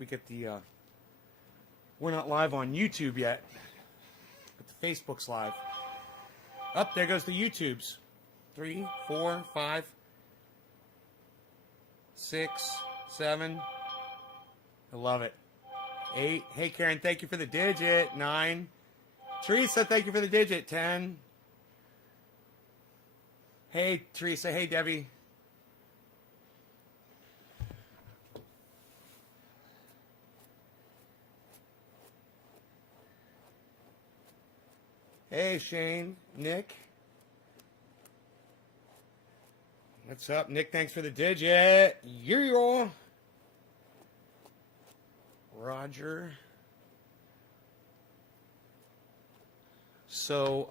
We get the, we're not live on YouTube yet, but the Facebook's live. Up there goes the YouTubes. 3, 4, 5, 6, 7. I love it. 8. Hey, Karen, thank you for the digit. 9. Teresa, thank you for the digit. 10. Hey, Teresa. Hey, Debbie. Hey, Shane. Nick. What's up, Nick? Thanks for the digit. Yeah. Roger. So,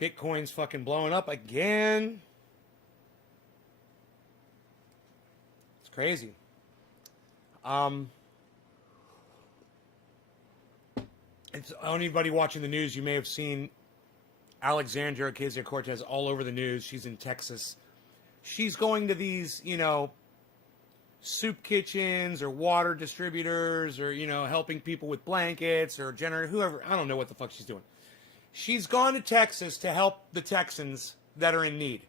Bitcoin's fucking blowing up again. It's crazy. It's anybody watching the news, you may have seen Alexandria Ocasio-Cortez all over the news. She's in Texas. She's going to these, soup kitchens or water distributors or, helping people with blankets or whoever. I don't know what the fuck she's doing. She's gone to Texas to help the Texans that are in need.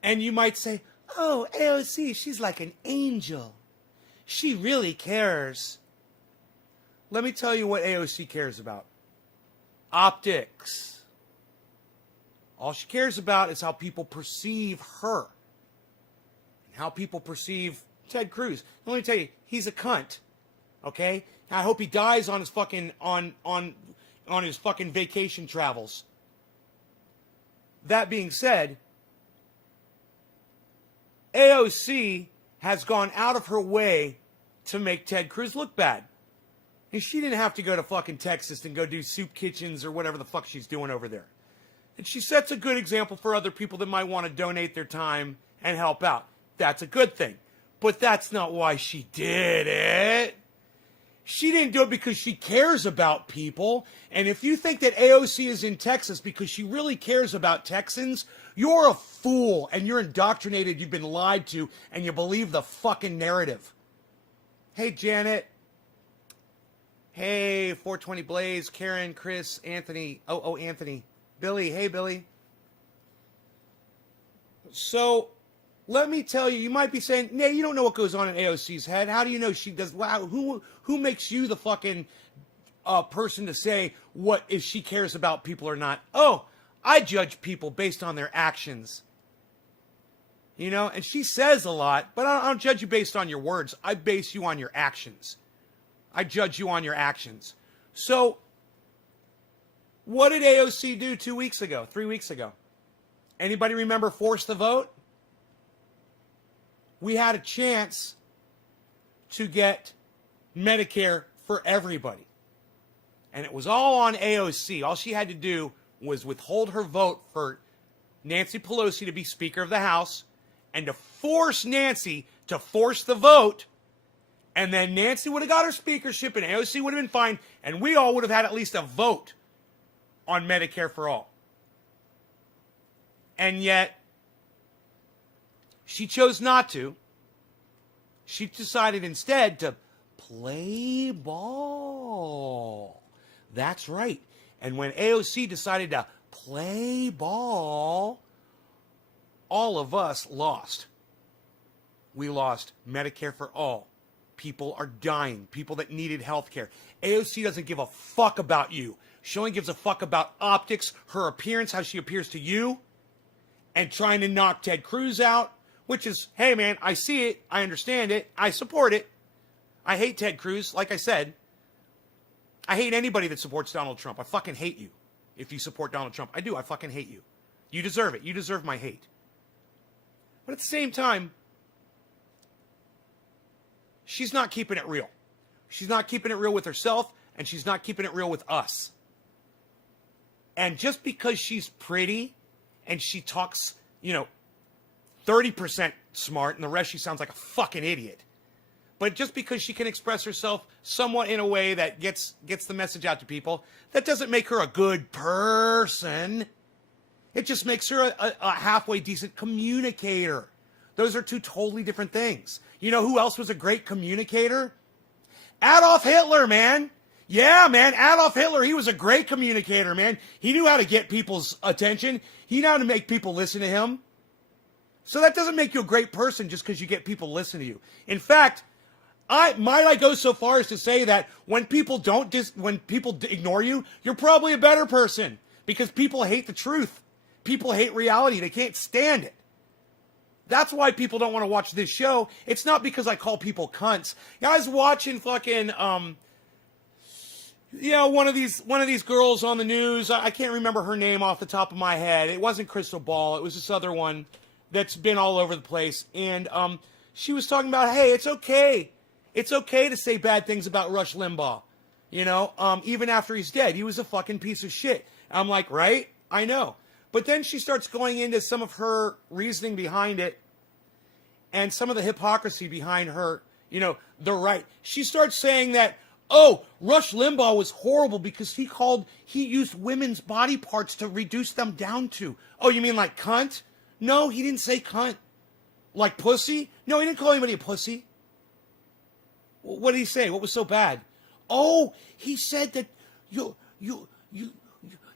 And you might say, oh, AOC, she's like an angel. She really cares. Let me tell you what AOC cares about. Optics. All she cares about is how people perceive her. And how people perceive Ted Cruz. Let me tell you, he's a cunt. Okay? I hope he dies on his fucking on his fucking vacation travels. That being said, AOC has gone out of her way to make Ted Cruz look bad. And she didn't have to go to fucking Texas and go do soup kitchens or whatever the fuck she's doing over there. And she sets a good example for other people that might want to donate their time and help out. That's a good thing. But that's not why she did it. She didn't do it because she cares about people. And if you think that AOC is in Texas because she really cares about Texans, you're a fool and you're indoctrinated, you've been lied to, and you believe the fucking narrative. Hey, Janet. Hey, 420 Blaze, Karen, Chris, Anthony. Oh, Anthony. Billy. Hey, Billy. So, let me tell you, you might be saying, nah, you don't know what goes on in AOC's head. How do you know she does? Wow, who makes you the fucking person to say what if she cares about people or not? Oh, I judge people based on their actions. And she says a lot, but I don't judge you based on your words. I base you on your actions. I judge you on your actions. So, what did AOC do 2 weeks ago, 3 weeks ago? Anybody remember Force the Vote? We had a chance to get Medicare for everybody. And it was all on AOC. All she had to do was withhold her vote for Nancy Pelosi to be Speaker of the House and to force Nancy to force the vote. And then Nancy would have got her speakership and AOC would have been fine. And we all would have had at least a vote on Medicare for all. And yet, she chose not to. She decided instead to play ball. That's right. And when AOC decided to play ball, all of us lost. We lost Medicare for all. People are dying. People that needed health care. AOC doesn't give a fuck about you. She only gives a fuck about optics, her appearance, how she appears to you, and trying to knock Ted Cruz out, which is, hey man, I see it, I understand it, I support it. I hate Ted Cruz, like I said. I hate anybody that supports Donald Trump. I fucking hate you if you support Donald Trump. I do, I fucking hate you. You deserve it. You deserve my hate. But at the same time, she's not keeping it real. She's not keeping it real with herself, and she's not keeping it real with us. And just because she's pretty and she talks, 30% smart and the rest she sounds like a fucking idiot. But just because she can express herself somewhat in a way that gets the message out to people, that doesn't make her a good person. It just makes her a halfway decent communicator. Those are two totally different things. You know who else was a great communicator? Adolf Hitler, man. Yeah, man, Adolf Hitler, he was a great communicator, man. He knew how to get people's attention. He knew how to make people listen to him. So that doesn't make you a great person just because you get people to listen to you. In fact, I go so far as to say that when people ignore you, you're probably a better person because people hate the truth. People hate reality. They can't stand it. That's why people don't want to watch this show. It's not because I call people cunts. I was watching fucking, one of these girls on the news. I can't remember her name off the top of my head. It wasn't Crystal Ball. It was this other one that's been all over the place. And she was talking about, hey, it's okay. It's okay to say bad things about Rush Limbaugh. Even after he's dead. He was a fucking piece of shit. I'm like, right? I know. But then she starts going into some of her reasoning behind it and some of the hypocrisy behind her, the right. She starts saying that, oh, Rush Limbaugh was horrible because he used women's body parts to reduce them down to. Oh, you mean like cunt? No, he didn't say cunt. Like pussy? No, he didn't call anybody a pussy. What did he say? What was so bad? Oh, he said that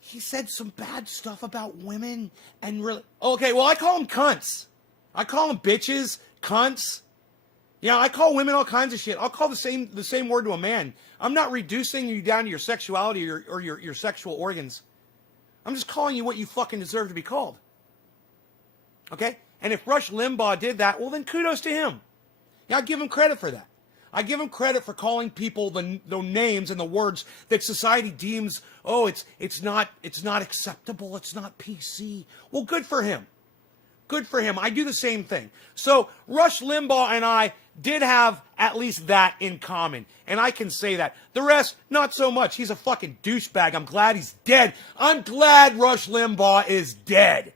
he said some bad stuff about women and really. Okay, well, I call them cunts. I call them bitches, cunts. Yeah, I call women all kinds of shit. I'll call the same word to a man. I'm not reducing you down to your sexuality or your sexual organs. I'm just calling you what you fucking deserve to be called. Okay? And if Rush Limbaugh did that, well, then kudos to him. Yeah, I give him credit for that. I give him credit for calling people the names and the words that society deems, oh, it's not acceptable, it's not PC. Well, good for him. Good for him. I do the same thing. So Rush Limbaugh and I did have at least that in common. And I can say that. The rest, not so much. He's a fucking douchebag. I'm glad he's dead. I'm glad Rush Limbaugh is dead.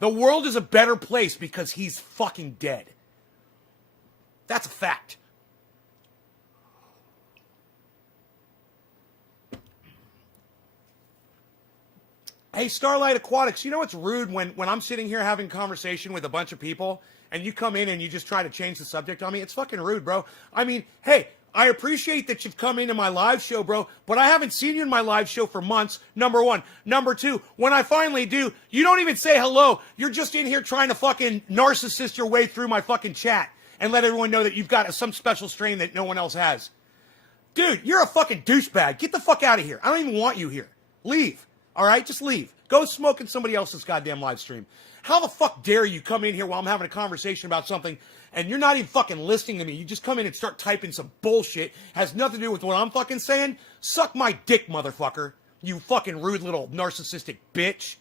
The world is a better place because he's fucking dead. That's a fact. Hey, Starlight Aquatics, you know what's rude when I'm sitting here having conversation with a bunch of people and you come in and you just try to change the subject on me? It's fucking rude, bro. I mean, hey, I appreciate that you've come into my live show, bro, but I haven't seen you in my live show for months, number one. Number two, when I finally do, you don't even say hello. You're just in here trying to fucking narcissist your way through my fucking chat and let everyone know that you've got some special strain that no one else has. Dude, you're a fucking douchebag. Get the fuck out of here. I don't even want you here. Leave. All right, just leave. Go smoke in somebody else's goddamn live stream. How the fuck dare you come in here while I'm having a conversation about something and you're not even fucking listening to me. You just come in and start typing some bullshit. Has nothing to do with what I'm fucking saying. Suck my dick, motherfucker. You fucking rude little narcissistic bitch.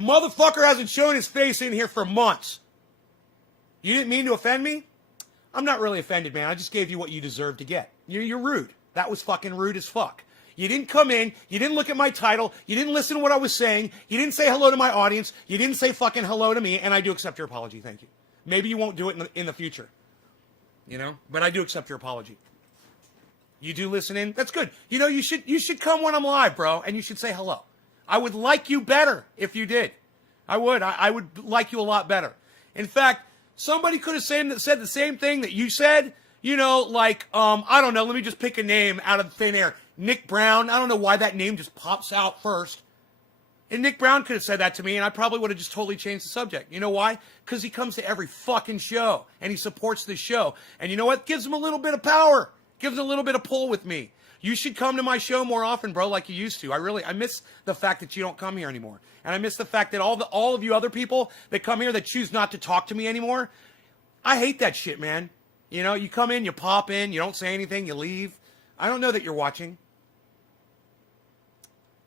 Motherfucker hasn't shown his face in here for months. You didn't mean to offend me? I'm not really offended, man. I just gave you what you deserve to get. You're rude. That was fucking rude as fuck. You didn't come in. You didn't look at my title. You didn't listen to what I was saying. You didn't say hello to my audience. You didn't say fucking hello to me, and I do accept your apology. Thank you. Maybe you won't do it in the future. But I do accept your apology. You do listen in? That's good. You should come when I'm live, bro, and you should say hello. I would like you better if you did. I would. I would like you a lot better. In fact, somebody could have said the same thing that you said. I don't know, let me just pick a name out of thin air. Nick Brown. I don't know why that name just pops out first. And Nick Brown could have said that to me, and I probably would have just totally changed the subject. You know why? Because he comes to every fucking show, and he supports this show. And you know what? Gives him a little bit of power. Gives him a little bit of pull with me. You should come to my show more often, bro, like you used to. I miss the fact that you don't come here anymore. And I miss the fact that all of you other people that come here that choose not to talk to me anymore, I hate that shit, man. You come in, you pop in, you don't say anything, you leave. I don't know that you're watching.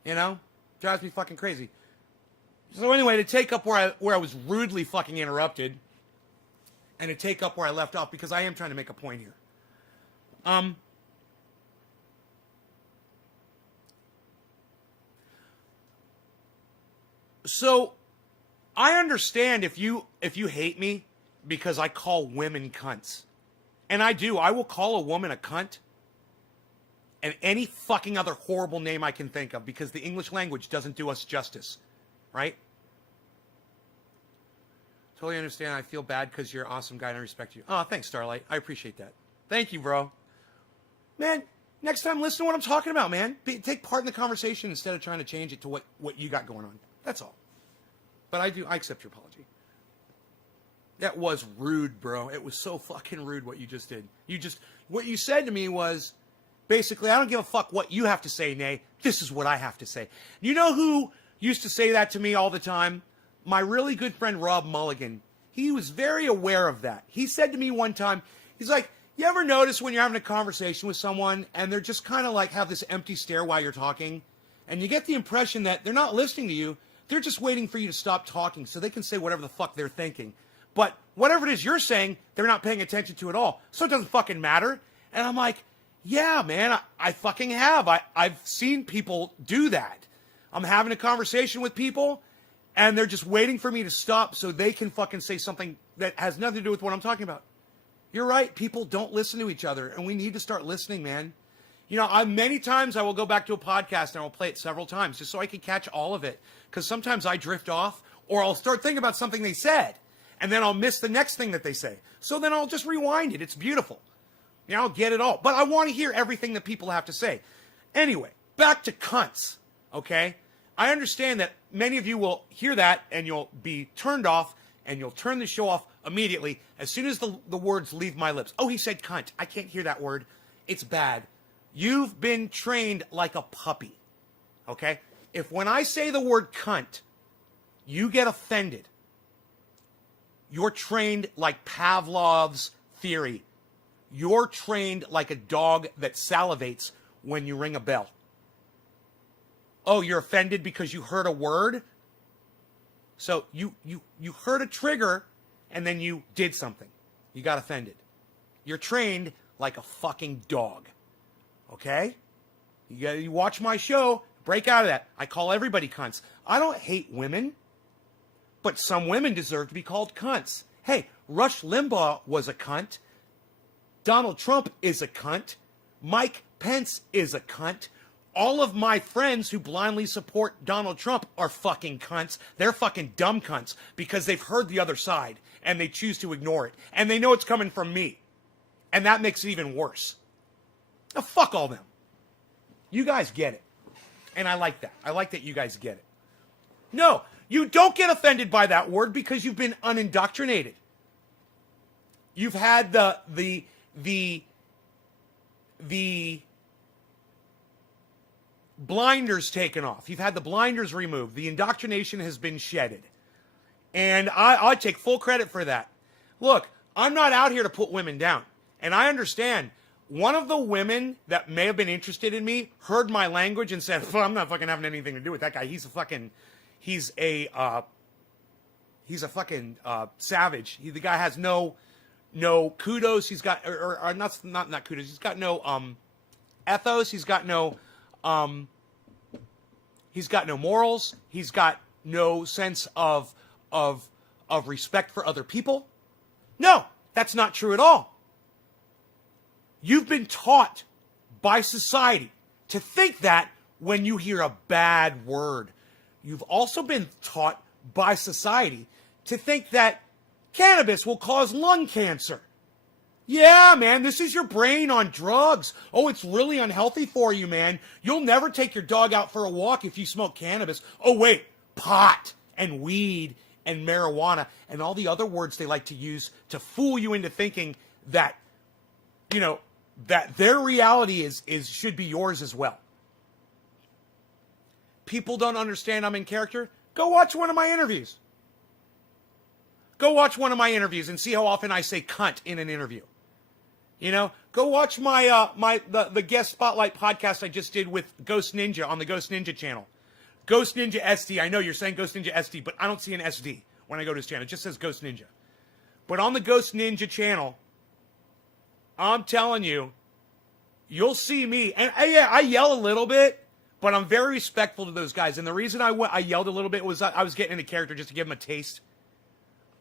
Drives me fucking crazy. So anyway, to take up where I was rudely fucking interrupted, and to take up where I left off, because I am trying to make a point here. So I understand if you hate me because I call women cunts. And I do. I will call a woman a cunt and any fucking other horrible name I can think of, because the English language doesn't do us justice, right? Totally understand. I feel bad because you're an awesome guy and I respect you. Oh, thanks, Starlight. I appreciate that. Thank you, bro. Man, next time, listen to what I'm talking about, man. Take part in the conversation instead of trying to change it to what you got going on. That's all. But I accept your apology. That was rude, bro. It was so fucking rude what you just did. What you said to me was, basically, I don't give a fuck what you have to say, Nay. This is what I have to say. You know who used to say that to me all the time? My really good friend, Rob Mulligan. He was very aware of that. He said to me one time, he's like, you ever notice when you're having a conversation with someone and they're just kind of like have this empty stare while you're talking? And you get the impression that they're not listening to you. They're just waiting for you to stop talking so they can say whatever the fuck they're thinking. But whatever it is you're saying, they're not paying attention to at all. So it doesn't fucking matter. And I'm like, yeah, man, I fucking have. I've seen people do that. I'm having a conversation with people and they're just waiting for me to stop so they can fucking say something that has nothing to do with what I'm talking about. You're right. People don't listen to each other, and we need to start listening, man. You know, many times I will go back to a podcast and I will play it several times just so I can catch all of it. Because sometimes I drift off, or I'll start thinking about something they said, and then I'll miss the next thing that they say. So then I'll just rewind it. It's beautiful. You know, I'll get it all. But I want to hear everything that people have to say. Anyway, back to cunts, okay? I understand that many of you will hear that and you'll be turned off and you'll turn the show off immediately as soon as the words leave my lips. Oh, he said cunt. I can't hear that word. It's bad. You've been trained like a puppy, okay? If when I say the word cunt, you get offended, you're trained like Pavlov's theory. You're trained like a dog that salivates when you ring a bell. Oh, you're offended because you heard a word? So you heard a trigger and then you did something. You got offended. You're trained like a fucking dog. Okay? You watch my show, break out of that. I call everybody cunts. I don't hate women, but some women deserve to be called cunts. Hey, Rush Limbaugh was a cunt. Donald Trump is a cunt. Mike Pence is a cunt. All of my friends who blindly support Donald Trump are fucking cunts. They're fucking dumb cunts because they've heard the other side and they choose to ignore it. And they know it's coming from me. And that makes it even worse. Now, fuck all them. You guys get it. And I like that. I like that you guys get it. No, you don't get offended by that word because you've been unindoctrinated. You've had the blinders taken off. You've had the blinders removed. The indoctrination has been shedded. And I take full credit for that. Look, I'm not out here to put women down. And I understand. One of the women that may have been interested in me heard my language and said, well, I'm not fucking having anything to do with that guy. He's a fucking savage. The guy has no kudos. He's got, or not kudos. He's got no ethos. He's got no morals. He's got no sense of respect for other people. No, that's not true at all. You've been taught by society to think that when you hear a bad word. You've also been taught by society to think that cannabis will cause lung cancer. Yeah, man, this is your brain on drugs. Oh, it's really unhealthy for you, man. You'll never take your dog out for a walk if you smoke cannabis. Oh, wait, pot and weed and marijuana and all the other words they like to use to fool you into thinking that, you know, that their reality should be yours as well. People don't understand I'm in character. Go watch one of my interviews. Go watch one of my interviews and see how often I say cunt in an interview. You know, go watch the guest spotlight podcast I just did with Ghost Ninja on the Ghost Ninja channel. Ghost Ninja SD. I know you're saying Ghost Ninja SD, but I don't see an SD when I go to his channel. It just says Ghost Ninja. But on the Ghost Ninja channel, I'm telling you, you'll see me. And I yell a little bit, but I'm very respectful to those guys. And the reason I yelled a little bit was I was getting into character just to give them a taste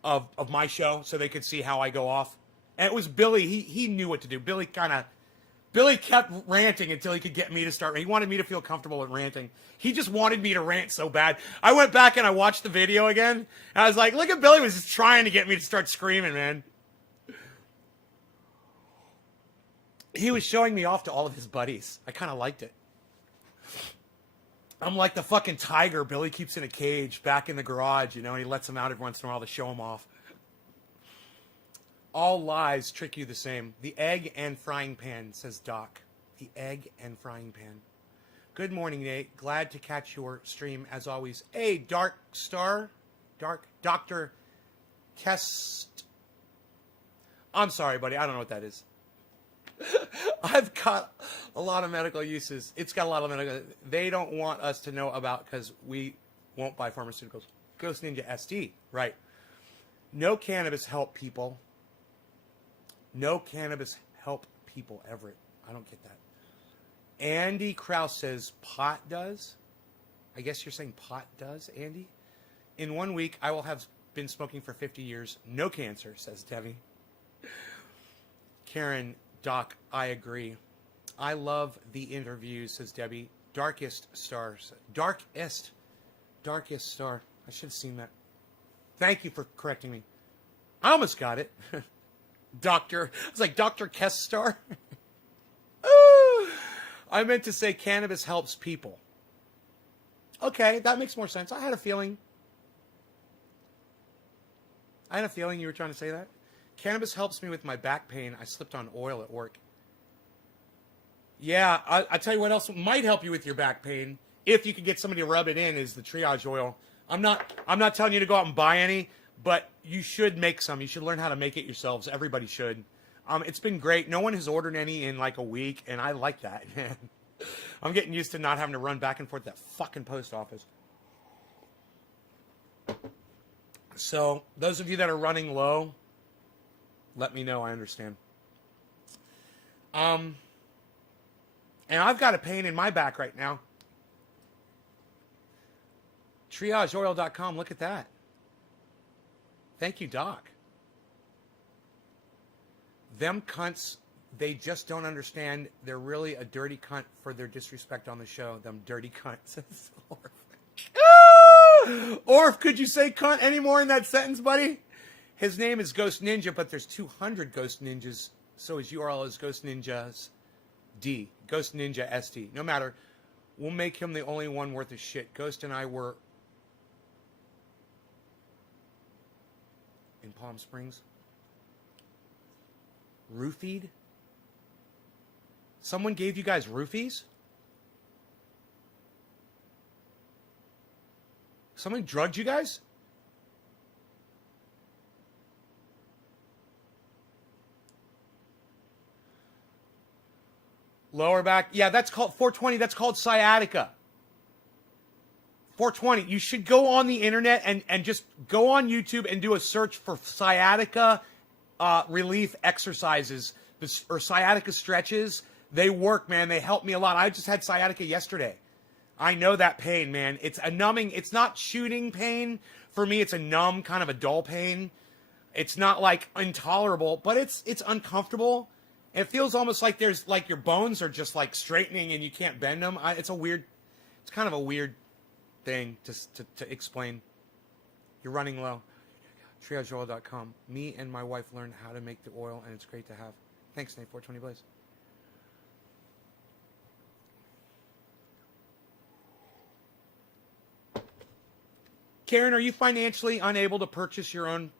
of my show so they could see how I go off. And it was Billy. He knew what to do. Billy kind of Billy kept ranting until he could get me to start. He wanted me to feel comfortable with ranting. He just wanted me to rant so bad. I went back and I watched the video again. And I was like, look at Billy was just trying to get me to start screaming, man. He was showing me off to all of his buddies. I kind of liked it. I'm like the fucking tiger Billy keeps in a cage back in the garage, you know, and he lets them out every once in a while to show him off. All lies trick you the same. The egg and frying pan, says Doc. The egg and frying pan. Good morning, Nate. Glad to catch your stream as always. Hey, Dark Star. Dr. Kest. I'm sorry, buddy. I don't know what that is. I've got a lot of medical uses. It's got a lot of medical. They don't want us to know about because we won't buy pharmaceuticals. Ghost Ninja SD. Right. No cannabis help people. No cannabis help people, Everett. I don't get that. Andy Krause says pot does. I guess you're saying pot does, Andy? In 1 week, I will have been smoking for 50 years. No cancer, says Debbie. Karen, Doc, I agree. I love the interviews, says Debbie. Darkest stars. Darkest star. I should have seen that. Thank you for correcting me. I almost got it. Doctor. I was like, Dr. Kestar. I meant to say cannabis helps people. Okay, that makes more sense. I had a feeling you were trying to say that. Cannabis helps me with my back pain. I slipped on oil at work. Yeah, I tell you what else might help you with your back pain, if you could get somebody to rub it in, is the triage oil. I'm not telling you to go out and buy any, but you should make some. You should learn how to make it yourselves. Everybody should. It's been great. No one has ordered any in like a week, and I like that, man. I'm getting used to not having to run back and forth to that fucking post office. So, those of you that are running low, let me know. I understand. And I've got a pain in my back right now. TriageOil.com. Look at that. Thank you, Doc. Them cunts, they just don't understand. They're really a dirty cunt for their disrespect on the show. Them dirty cunts. Orf, could you say cunt anymore in that sentence, buddy? His name is Ghost Ninja, but there's 200 Ghost Ninjas. So his URL is Ghost Ninjas D. Ghost Ninja SD. No matter. We'll make him the only one worth of shit. Ghost and I were in Palm Springs. Roofied? Someone gave you guys roofies? Someone drugged you guys? Lower back. Yeah, that's called 420. That's called sciatica. 420. You should go on the internet and just go on YouTube and do a search for sciatica relief exercises or sciatica stretches. They work, man. They help me a lot. I just had sciatica yesterday. I know that pain, man. It's a numbing. It's not shooting pain. For me, it's a numb, kind of a dull pain. It's not like intolerable, but it's uncomfortable. It feels almost like there's like your bones are just like straightening and you can't bend them. It's kind of a weird thing to explain. You're running low. TriageOil.com. Me and my wife learned how to make the oil, and it's great to have. Thanks, Nate. 420 Blaze. Karen, are you financially unable to purchase your own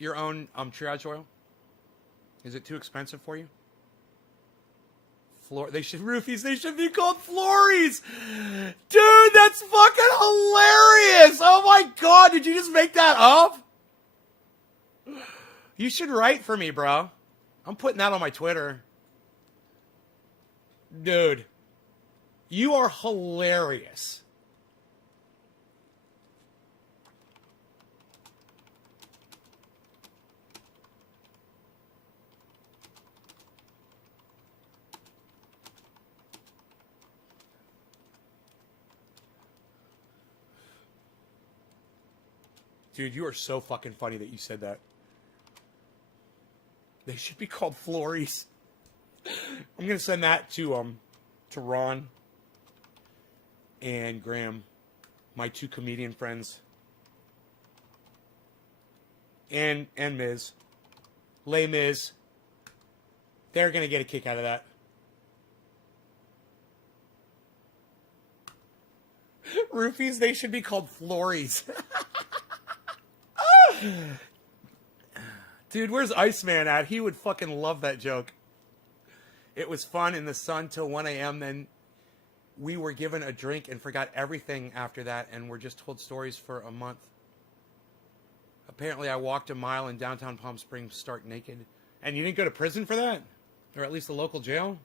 triage oil? Is it too expensive for you? They should roofies. They should be called flories. Dude, that's fucking hilarious. Oh my God. Did you just make that up? You should write for me, bro. I'm putting that on my Twitter. Dude, you are hilarious. Dude, you are so fucking funny that you said that. They should be called flories. I'm gonna send that to Ron and Graham, my two comedian friends, and Miz, Les Miz. They're gonna get a kick out of that. Roofies, they should be called Flories. Dude, where's Iceman at? He would fucking love that joke. It was fun in the sun till 1 a.m. Then we were given a drink and forgot everything after that, and were just told stories for a month. Apparently, I walked a mile in downtown Palm Springs stark naked. And you didn't go to prison for that? Or at least the local jail?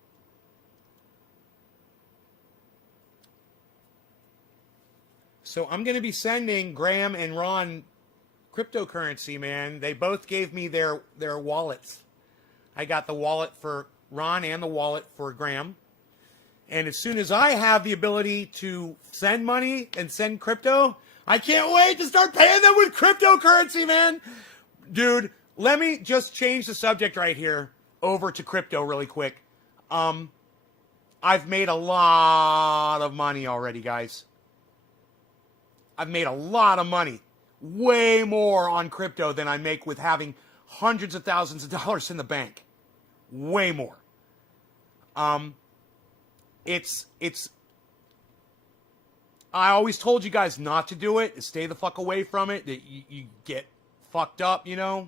So I'm going to be sending Graham and Ron cryptocurrency, man. They both gave me their wallets. I got the wallet for Ron and the wallet for Graham. And as soon as I have the ability to send money and send crypto, I can't wait to start paying them with cryptocurrency, man. Dude, let me just change the subject right here over to crypto really quick. I've made a lot of money already, guys. I've made a lot of money. Way more on crypto than I make with having hundreds of thousands of dollars in the bank. Way more. It's I always told you guys not to do it. Stay the fuck away from it. That you get fucked up, you know?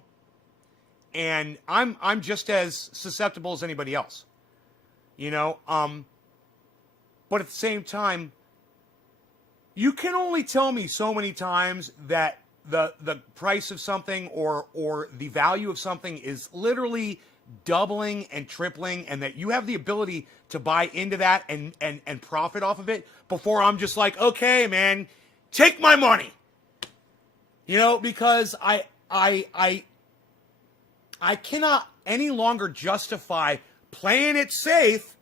And I'm just as susceptible as anybody else. You know? But at the same time, you can only tell me so many times that the price of something or the value of something is literally doubling and tripling, and that you have the ability to buy into that and profit off of it before I'm just like, okay, man, take my money. You know, because I cannot any longer justify playing it safe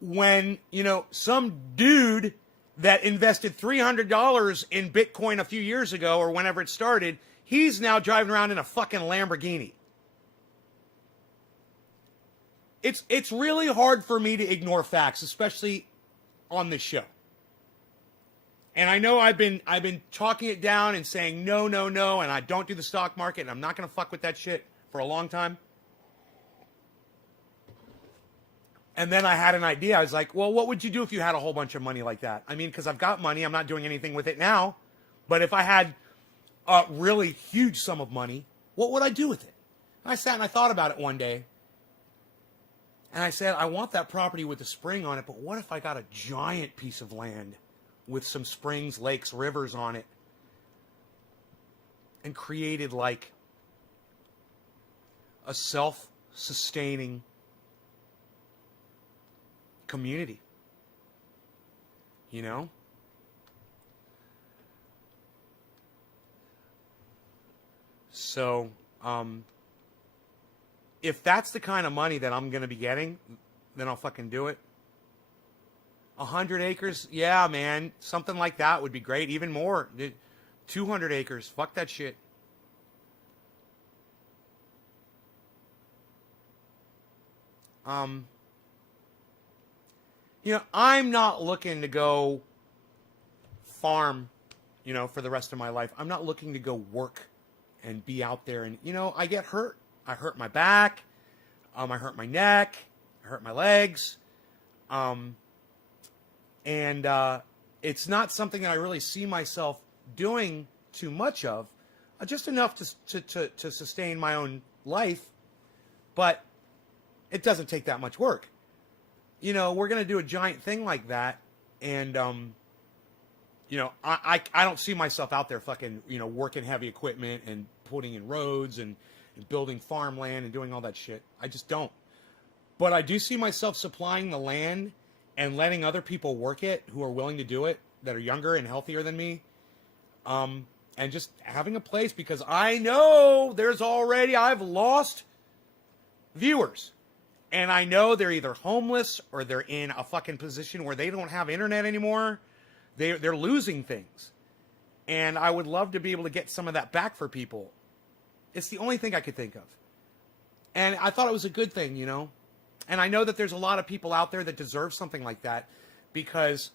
when, you know, some dude that invested $300 in Bitcoin a few years ago or whenever it started, he's now driving around in a fucking Lamborghini. It's really hard for me to ignore facts, especially on this show. And I know I've been talking it down and saying no, and I don't do the stock market, and I'm not going to fuck with that shit for a long time. And then I had an idea. I was like, well, what would you do if you had a whole bunch of money like that? I mean, because I've got money. I'm not doing anything with it now. But if I had a really huge sum of money, what would I do with it? And I sat and I thought about it one day. And I said, I want that property with a spring on it, but what if I got a giant piece of land with some springs, lakes, rivers on it, and created like a self-sustaining community, you know? So, if that's the kind of money that I'm going to be getting, then I'll fucking do it. 100 acres? Yeah, man. Something like that would be great. Even more. 200 acres. Fuck that shit. You know, I'm not looking to go farm, you know, for the rest of my life. I'm not looking to go work and be out there. And, you know, I get hurt. I hurt my back. I hurt my neck. I hurt my legs. And it's not something that I really see myself doing too much of. Just enough to sustain my own life. But it doesn't take that much work. You know, we're going to do a giant thing like that. And, you know, I don't see myself out there fucking, you know, working heavy equipment and putting in roads and building farmland and doing all that shit. I just don't. But I do see myself supplying the land and letting other people work it who are willing to do it, that are younger and healthier than me. And just having a place, because I know I've lost viewers. And I know they're either homeless or they're in a fucking position where they don't have internet anymore. They're losing things. And I would love to be able to get some of that back for people. It's the only thing I could think of. And I thought it was a good thing, you know. And I know that there's a lot of people out there that deserve something like that because,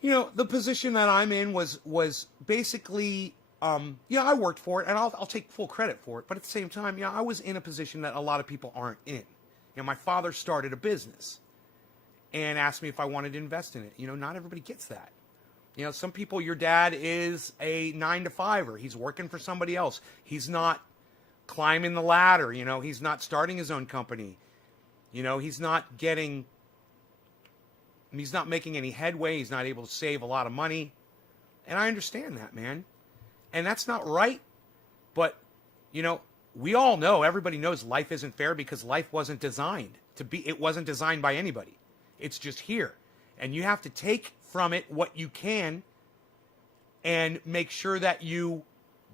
you know, the position that I'm in was basically, I worked for it, and I'll take full credit for it. But at the same time, I was in a position that a lot of people aren't in. My father started a business and asked me if I wanted to invest in it. Not everybody gets that. Some people, your dad is a 9-to-5er. He's working for somebody else. He's not climbing the ladder. He's not starting his own company. He's not making any headway. He's not able to save a lot of money. And I understand that, man. And that's not right. But, we all know, everybody knows life isn't fair because life wasn't designed to be, it wasn't designed by anybody. It's just here. And you have to take from it what you can and make sure that you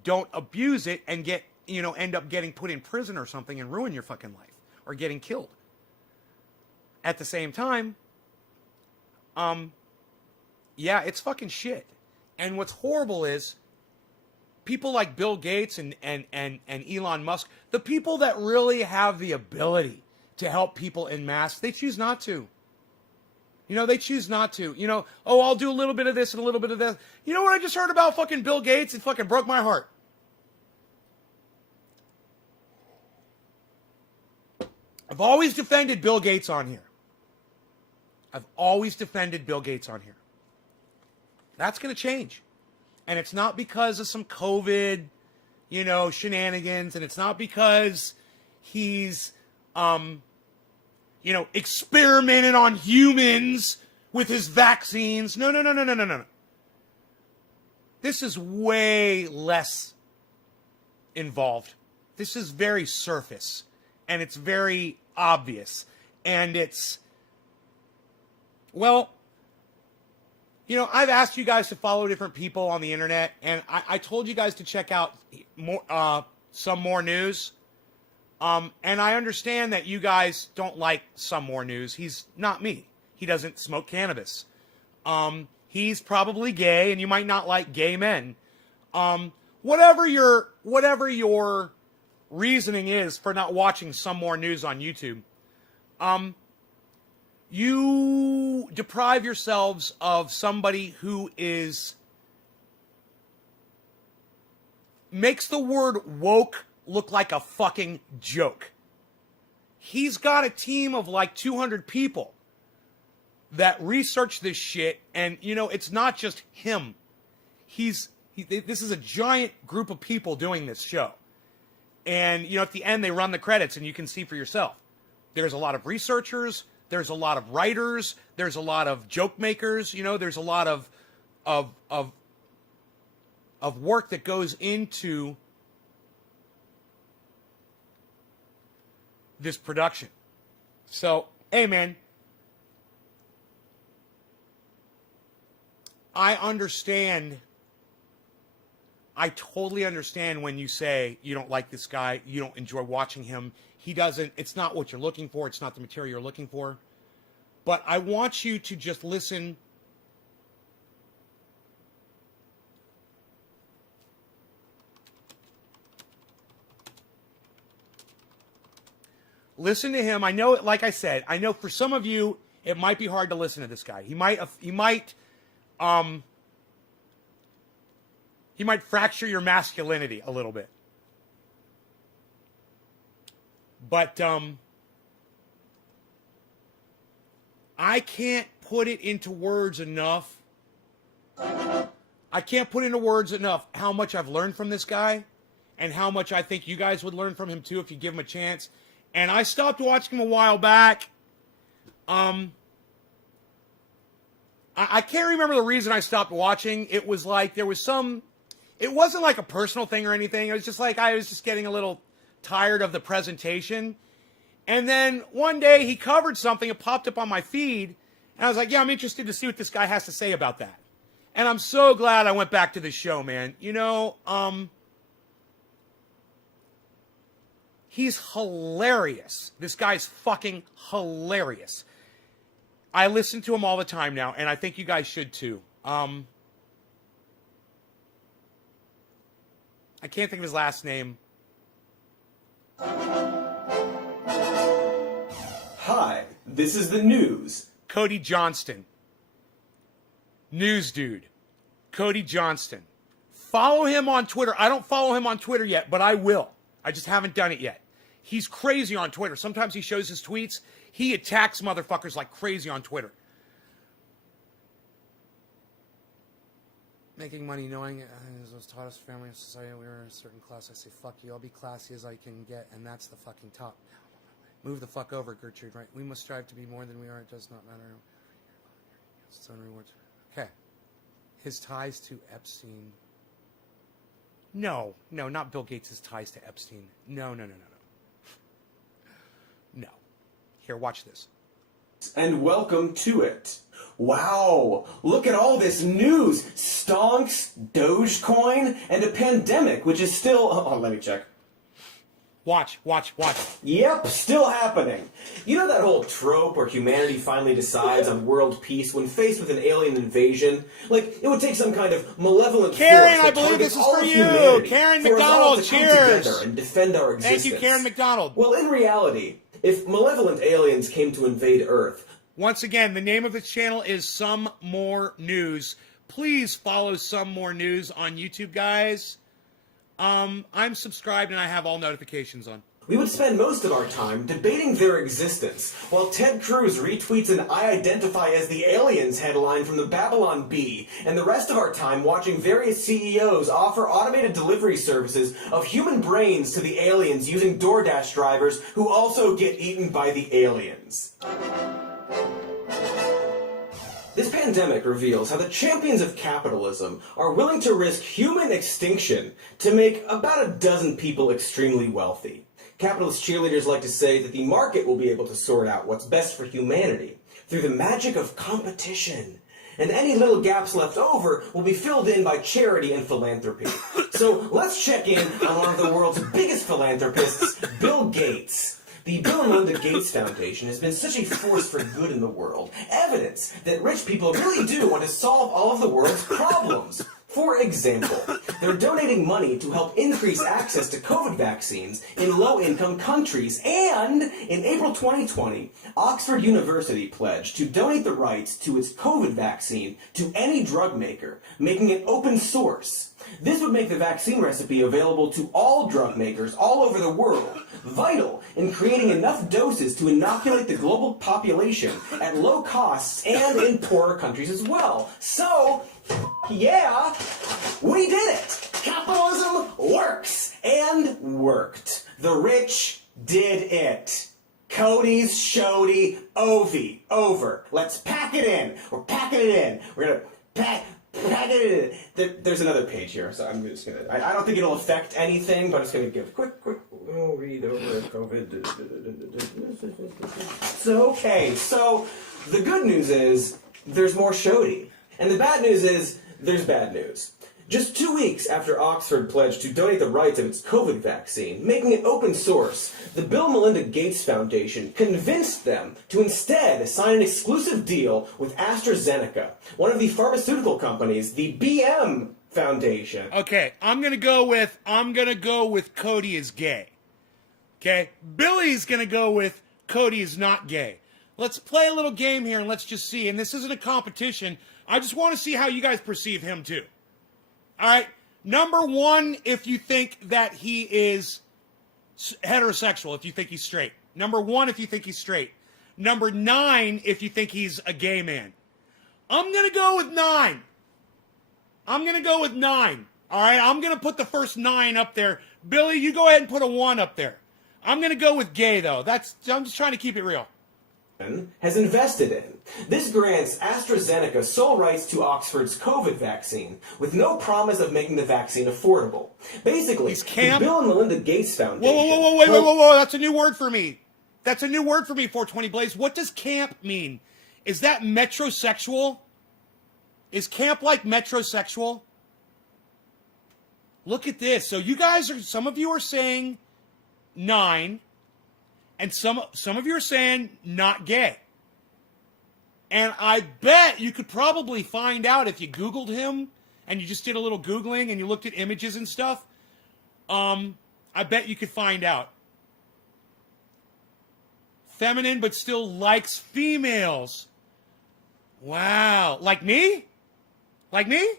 don't abuse it and end up getting put in prison or something and ruin your fucking life or getting killed. At the same time, it's fucking shit. And what's horrible is people like Bill Gates and Elon Musk, the people that really have the ability to help people en masse, they choose not to. They choose not to. I'll do a little bit of this and a little bit of that. You know what I just heard about fucking Bill Gates? It fucking broke my heart. I've always defended Bill Gates on here. That's going to change. And it's not because of some COVID, shenanigans. And it's not because he's, experimenting on humans with his vaccines. No. This is way less involved. This is very surface. And it's very obvious. And it's, I've asked you guys to follow different people on the internet, and I told you guys to check out some more news. And I understand that you guys don't like some more news. He's not me. He doesn't smoke cannabis. He's probably gay, and you might not like gay men. Whatever your reasoning is for not watching some more news on YouTube, you deprive yourselves of somebody who makes the word woke look like a fucking joke. He's got a team of like 200 people that research this shit, and it's not just him. This is a giant group of people doing this show. And at the end they run the credits and you can see for yourself. There's a lot of researchers, there's a lot of writers, there's a lot of joke makers, there's a lot of work that goes into this production. So, hey man, I totally understand when you say you don't like this guy, you don't enjoy watching him. It's not what you're looking for, it's not the material you're looking for. But I want you to just listen. Listen to him. I know, like I said, I know for some of you, it might be hard to listen to this guy. He might fracture your masculinity a little bit. But I can't put it into words enough. How much I've learned from this guy and how much I think you guys would learn from him too if you give him a chance. And I stopped watching him a while back. I can't remember the reason I stopped watching. It was like it wasn't like a personal thing or anything. It was just like I was just getting a little tired of the presentation. And then one day he covered something, it popped up on my feed, and I was like, yeah, I'm interested to see what this guy has to say about that. And I'm so glad I went back to this show, man. He's hilarious. This guy's fucking hilarious. I listen to him all the time now, and I think you guys should too. I can't think of his last name. Hi, this is the news. Cody Johnston. News dude. Cody Johnston. Follow him on Twitter. I don't follow him on Twitter yet, but I will. I just haven't done it yet. He's crazy on Twitter. Sometimes he shows his tweets. He attacks motherfuckers like crazy on Twitter. Making money knowing as was taught us family and society we were in a certain class. I say, fuck you. I'll be classy as I can get, and that's the fucking top. Move the fuck over, Gertrude, right? We must strive to be more than we are. It does not matter. Its own rewards. Okay. His ties to Epstein. No, not Bill Gates' ties to Epstein. No. No. Here, watch this. And welcome to it. Wow, look at all this news. Stonks, Dogecoin, and a pandemic, which is still... Oh, let me check. Watch. Yep, still happening. You know that whole trope where humanity finally decides on world peace when faced with an alien invasion? Like, it would take some kind of malevolent Karen, force I that believe targets this is all for of you. humanity Karen for us all McDonald, to come cheers. together and defend our existence. Thank you, Karen McDonald. Well, in reality, if malevolent aliens came to invade Earth... Once again, the name of this channel is Some More News. Please follow Some More News on YouTube, guys. I'm subscribed and I have all notifications on. We would spend most of our time debating their existence, while Ted Cruz retweets an "I identify as the aliens" headline from the Babylon Bee, and the rest of our time watching various CEOs offer automated delivery services of human brains to the aliens using DoorDash drivers who also get eaten by the aliens. This pandemic reveals how the champions of capitalism are willing to risk human extinction to make about a dozen people extremely wealthy. Capitalist cheerleaders like to say that the market will be able to sort out what's best for humanity through the magic of competition. And any little gaps left over will be filled in by charity and philanthropy. So let's check in on one of the world's biggest philanthropists, Bill Gates. The Bill and Melinda Gates Foundation has been such a force for good in the world, evidence that rich people really do want to solve all of the world's problems. For example, they're donating money to help increase access to COVID vaccines in low-income countries. And in April 2020, Oxford University pledged to donate the rights to its COVID vaccine to any drug maker, making it open source. This would make the vaccine recipe available to all drug makers all over the world, vital in creating enough doses to inoculate the global population at low costs and in poorer countries as well. So, yeah, we did it! Capitalism works! And worked. The rich did it. Cody's Shody Ovi. Over. Let's pack it in. We're packing it in. We're gonna pack it in. There's another page here, so I'm just gonna... I don't think it'll affect anything, but I'm just gonna give a quick read over COVID. So the good news is there's more Shody. And the bad news is there's bad news. Just 2 weeks after Oxford pledged to donate the rights of its COVID vaccine, making it open source, the Bill and Melinda Gates Foundation convinced them to instead sign an exclusive deal with AstraZeneca, one of the pharmaceutical companies, the BM Foundation. Okay, I'm gonna go with Cody is gay. Okay, Billy's gonna go with Cody is not gay. Let's play a little game here and let's just see. And this isn't a competition. I just want to see how you guys perceive him too. All right. Number one, if you think that he is heterosexual, if you think he's straight. Number one, if you think he's straight. Number 9, if you think he's a gay man. I'm going to go with 9. I'm going to go with 9. All right. I'm going to put the first 9 up there. Billy, you go ahead and put a 1 up there. I'm going to go with gay, though. I'm just trying to keep it real. Has invested in. This grants AstraZeneca sole rights to Oxford's COVID vaccine, with no promise of making the vaccine affordable. Basically, the Bill and Melinda Gates Foundation... Whoa, that's a new word for me. That's a new word for me, 420 Blaze. What does camp mean? Is that metrosexual? Is camp like metrosexual? Look at this. So you guys some of you are saying 9... And some of you are saying not gay. And I bet you could probably find out if you Googled him and you just did a little Googling and you looked at images and stuff. I bet you could find out. Feminine, but still likes females. Wow. Like me? Like me?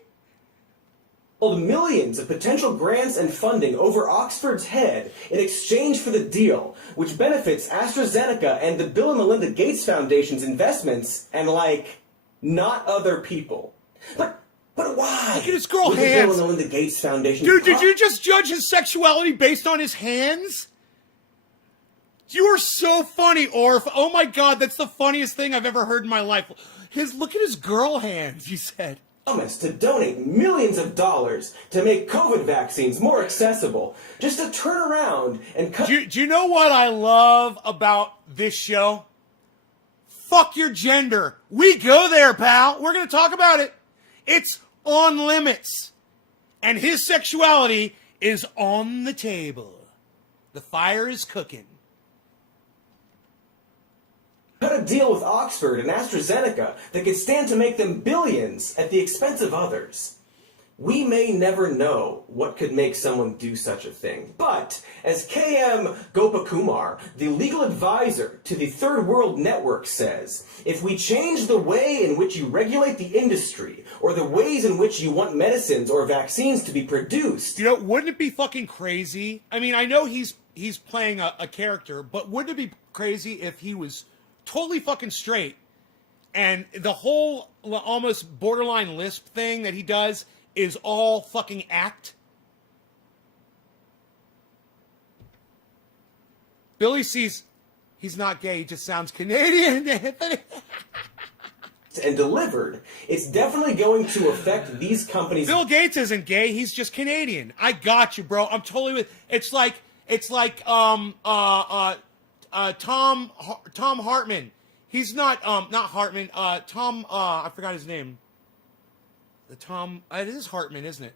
Millions of potential grants and funding over Oxford's head in exchange for the deal, which benefits AstraZeneca and the Bill and Melinda Gates Foundation's investments and, like, not other people. But why? Look at his girl Would hands. The Bill and Melinda Gates Foundation. Dude, did you just judge his sexuality based on his hands? You are so funny, Orf. Oh my God, that's the funniest thing I've ever heard in my life. Look at his girl hands, you said. Promised to donate millions of dollars to make COVID vaccines more accessible, just to turn around and cut. Do you know what I love about this show? Fuck your gender. We go there, pal. We're going to talk about it. It's on limits. And his sexuality is on the table. The fire is cooking. Cut a deal with Oxford and AstraZeneca that could stand to make them billions at the expense of others. We may never know what could make someone do such a thing, but as KM Gopakumar, the legal advisor to the Third World Network, says, if we change the way in which you regulate the industry or the ways in which you want medicines or vaccines to be produced... You know, wouldn't it be fucking crazy? I mean, I know he's playing a character, but wouldn't it be crazy if he was totally fucking straight and the whole almost borderline lisp thing that he does is all fucking act? Billy sees he's not gay, he just sounds Canadian. and delivered, it's definitely going to affect these companies. Bill Gates isn't gay, he's just Canadian. I got you, bro. I'm totally with. It's like Tom Hartman. He's not Hartman. Tom. I forgot his name. The Tom. It is Hartman, isn't it?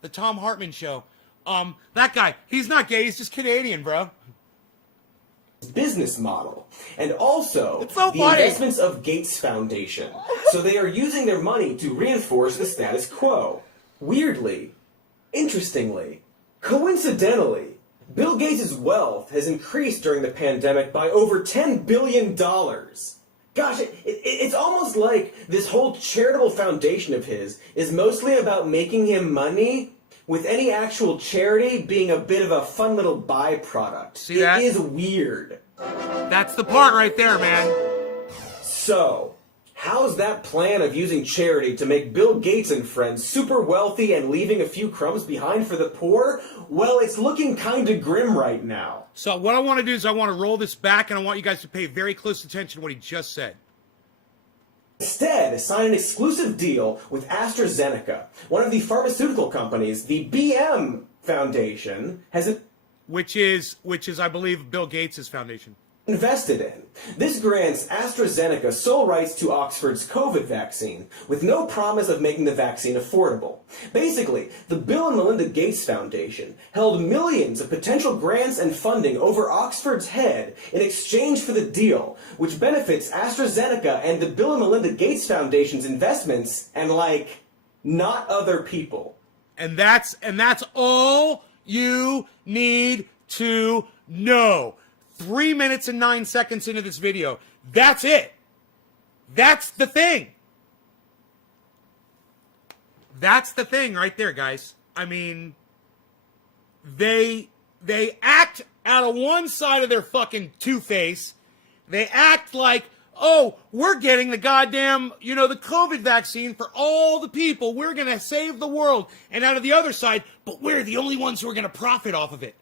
The Tom Hartman show. That guy. He's not gay. He's just Canadian, bro. Business model, and also it's so the funny. Investments of Gates Foundation. So they are using their money to reinforce the status quo. Weirdly, interestingly, coincidentally, Bill Gates' wealth has increased during the pandemic by over $10 billion. Gosh, it's almost like this whole charitable foundation of his is mostly about making him money, with any actual charity being a bit of a fun little byproduct. See that? It is weird. That's the part right there, man. So, how's that plan of using charity to make Bill Gates and friends super wealthy and leaving a few crumbs behind for the poor? Well, it's looking kinda grim right now. So what I want to do is I want to roll this back and I want you guys to pay very close attention to what he just said. Instead, sign an exclusive deal with AstraZeneca, one of the pharmaceutical companies the BM Foundation has which is I believe Bill Gates' foundation. Invested in. This grants AstraZeneca sole rights to Oxford's COVID vaccine, with no promise of making the vaccine affordable. Basically, the Bill and Melinda Gates Foundation held millions of potential grants and funding over Oxford's head in exchange for the deal, which benefits AstraZeneca and the Bill and Melinda Gates Foundation's investments and, like, not other people. And that's all you need to know. 3 minutes and 9 seconds into this video. That's it. That's the thing. That's the thing right there, guys. I mean, they act out of one side of their fucking two-face. They act like, oh, we're getting the goddamn, the COVID vaccine for all the people. We're going to save the world. And out of the other side, but we're the only ones who are going to profit off of it.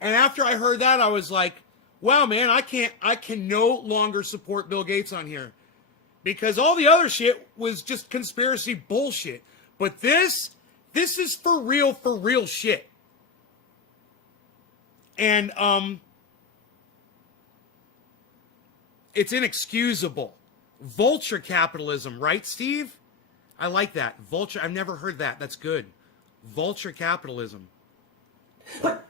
And after I heard that, I was like, wow, man, I can no longer support Bill Gates on here. Because all the other shit was just conspiracy bullshit. But this is for real shit. And, it's inexcusable. Vulture capitalism, right, Steve? I like that. Vulture, I've never heard that. That's good. Vulture capitalism. But